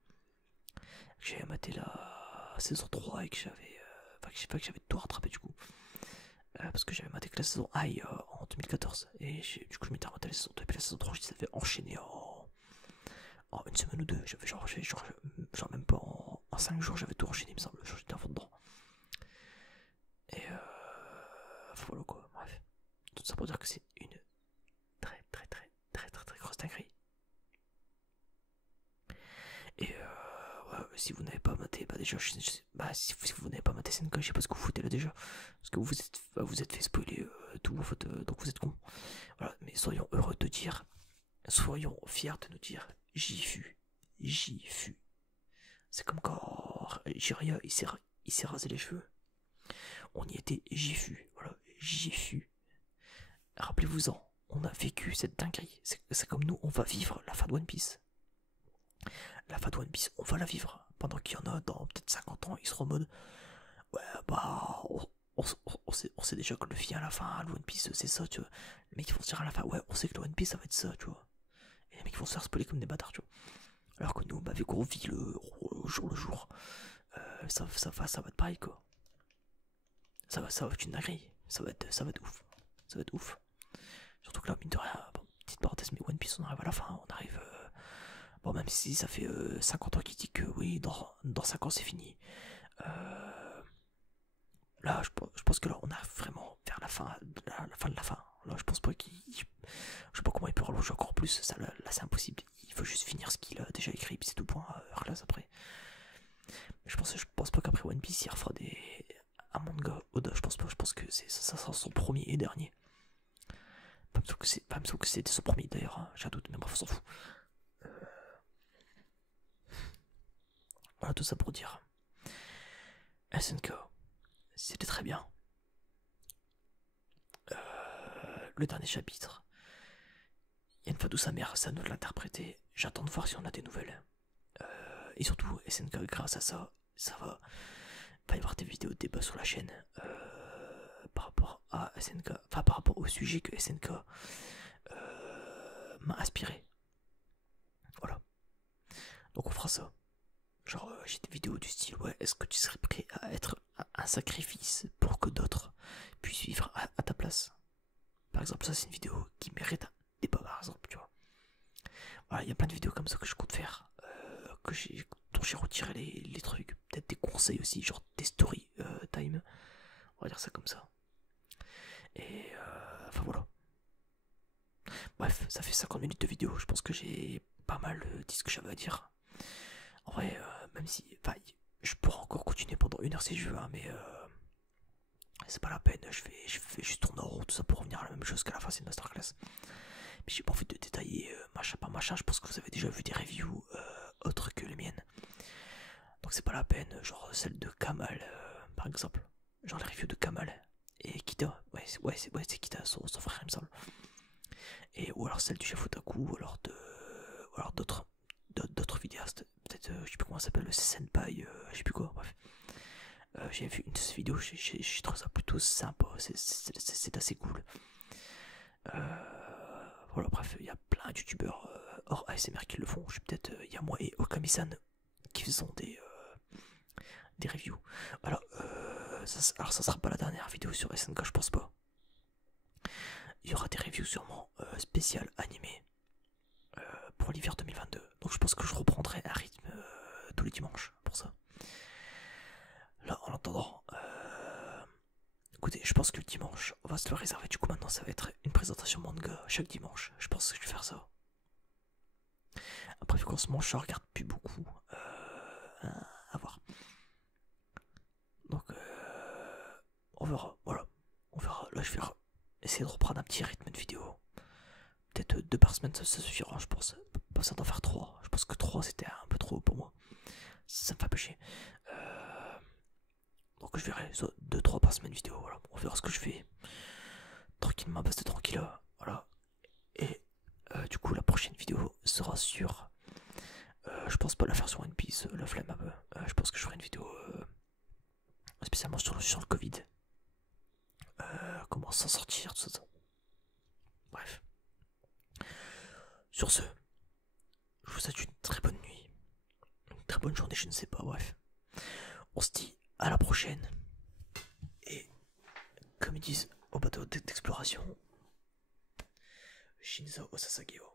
Que j'avais maté la saison 3 et que j'avais. Enfin, que je sais pas, que j'avais tout rattrapé du coup. Parce que j'avais maté que la saison High en 2014. Et du coup, je m'étais rematé la saison 2. Et puis la saison 3, je les avais enchaîné en une semaine ou deux. J'avais genre même pas en 5 jours, j'avais tout enchaîné, il me semble. Genre, j'étais à fond dedans. Et voilà quoi, bref. Tout ça pour dire que c'est une très très très très très très grosse dinguerie. Et ouais, si vous n'avez pas maté, bah déjà, si vous n'avez pas maté SNK, je sais pas ce que vous foutez là déjà. Parce que vous êtes fait spoiler tout en fait, donc vous êtes con. Voilà, mais soyons heureux de dire, soyons fiers de nous dire, j'y fus. C'est comme quand Jiraiya il s'est rasé les cheveux. On y était, j'y fus. Voilà, j'y fus. Rappelez-vous-en, on a vécu cette dinguerie. C'est comme nous, on va vivre la fin de One Piece. La fin de One Piece, on va la vivre. Pendant qu'il y en a dans peut-être 50 ans, ils seront en mode ouais, bah, on sait déjà que le film à la fin, le One Piece, c'est ça, tu vois. Les mecs ils vont se dire à la fin, ouais, on sait que le One Piece ça va être ça, tu vois. Et les mecs vont se faire spoiler comme des bâtards, tu vois. Alors que nous, bah, vu qu'on vit au jour le jour, ça va être pareil, quoi. Ça va être une dinguerie. Ça va être ouf. Ça va être ouf. Surtout que là, mine de rien, bon, petite parenthèse, mais One Piece, on arrive à la fin. On arrive. Bon, même si ça fait 50 ans qu'il dit que oui, dans 5 ans c'est fini. Là, je pense que là, on arrive vraiment vers la fin de la fin. Là, je pense pas qu'il. Je sais pas comment il peut rallonger encore plus. Ça, là c'est impossible. Il faut juste finir ce qu'il a déjà écrit, puis c'est tout point. Classe après. Je pense pas qu'après One Piece il refera un manga Oda. Je pense pas. Je pense que ça sera son premier et dernier. Pas me semble que c'était son premier d'ailleurs. Hein. J'ai un doute, mais bref, on s'en fout. Voilà tout ça pour dire. SNK, c'était très bien. Le dernier chapitre. Il y a une fois d'où sa mère, ça nous l'interpréter. J'attends de voir si on a des nouvelles. Et surtout, SNK, grâce à ça, ça va y avoir des vidéos de débat sur la chaîne par rapport à SNK, enfin par rapport au sujet que SNK m'a inspiré. Voilà. Donc on fera ça. Genre j'ai des vidéos du style ouais, est-ce que tu serais prêt à être un sacrifice pour que d'autres puissent vivre à ta place. Par exemple, ça c'est une vidéo qui mérite un débat par exemple, tu vois. Voilà, il y a plein de vidéos comme ça que je compte faire, dont j'ai retiré les trucs, peut-être des conseils aussi, genre des story time, on va dire ça comme ça. Et enfin voilà. Bref, ça fait 50 minutes de vidéo, je pense que j'ai pas mal dit ce que j'avais à dire. En vrai, même si, enfin, je pourrais encore continuer pendant 1 heure si je veux, hein, mais c'est pas la peine, je fais juste tourner en rond, tout ça pour revenir à la même chose qu'à la fin, c'est une masterclass. Mais j'ai pas envie de détailler machin par machin, je pense que vous avez déjà vu des reviews autres que les miennes. Donc c'est pas la peine, genre celle de Kamal par exemple. Genre les reviews de Kamal et Kita, c'est Kita, son frère il me semble. Et, ou alors celle du chef Otaku, ou alors d'autres vidéastes, peut-être je sais plus comment ça s'appelle, le Senpai, je sais plus quoi, bref. J'ai vu une de ces vidéos, j'ai trouvé ça plutôt sympa, c'est assez cool. Voilà, bref, il y a plein de youtubeurs hors ASMR qui le font. Je suis peut-être, il y a moi et Okami-san qui faisons des reviews. Voilà, alors ça sera pas la dernière vidéo sur SNK, je pense pas. Il y aura des reviews sûrement spéciales animées pour l'hiver 2022. Donc je pense que je reprendrai un rythme tous les dimanches pour ça. Là, en attendant, écoutez, je pense que le dimanche, on va se le réserver. Du coup, maintenant, ça va être une présentation manga chaque dimanche. Je pense que je vais faire ça. Après, vu qu'en ce moment, je regarde plus beaucoup. À voir. Donc, on verra. Voilà. On verra. Là, je vais essayer de reprendre un petit rythme de vidéo. Peut-être 2 par semaine, ça suffira, je pense. Pas ça d'en faire 3. Je pense que 3 c'était un peu trop pour moi. Ça me fait pécher. Donc je verrai 2-3 par semaine vidéo. Voilà. On verra ce que je fais. Tranquillement, base de tranquille. Voilà. Et du coup, la prochaine vidéo sera sur. Je pense pas la faire sur One Piece, la flemme un peu. Je pense que je ferai une vidéo spécialement sur le Covid. Comment s'en sortir, tout ça. Bref. Sur ce, je vous souhaite une très bonne nuit. Une très bonne journée, je ne sais pas, bref. On se dit à la prochaine. Et comme ils disent au bateau d'exploration, Shinzo Osasageo.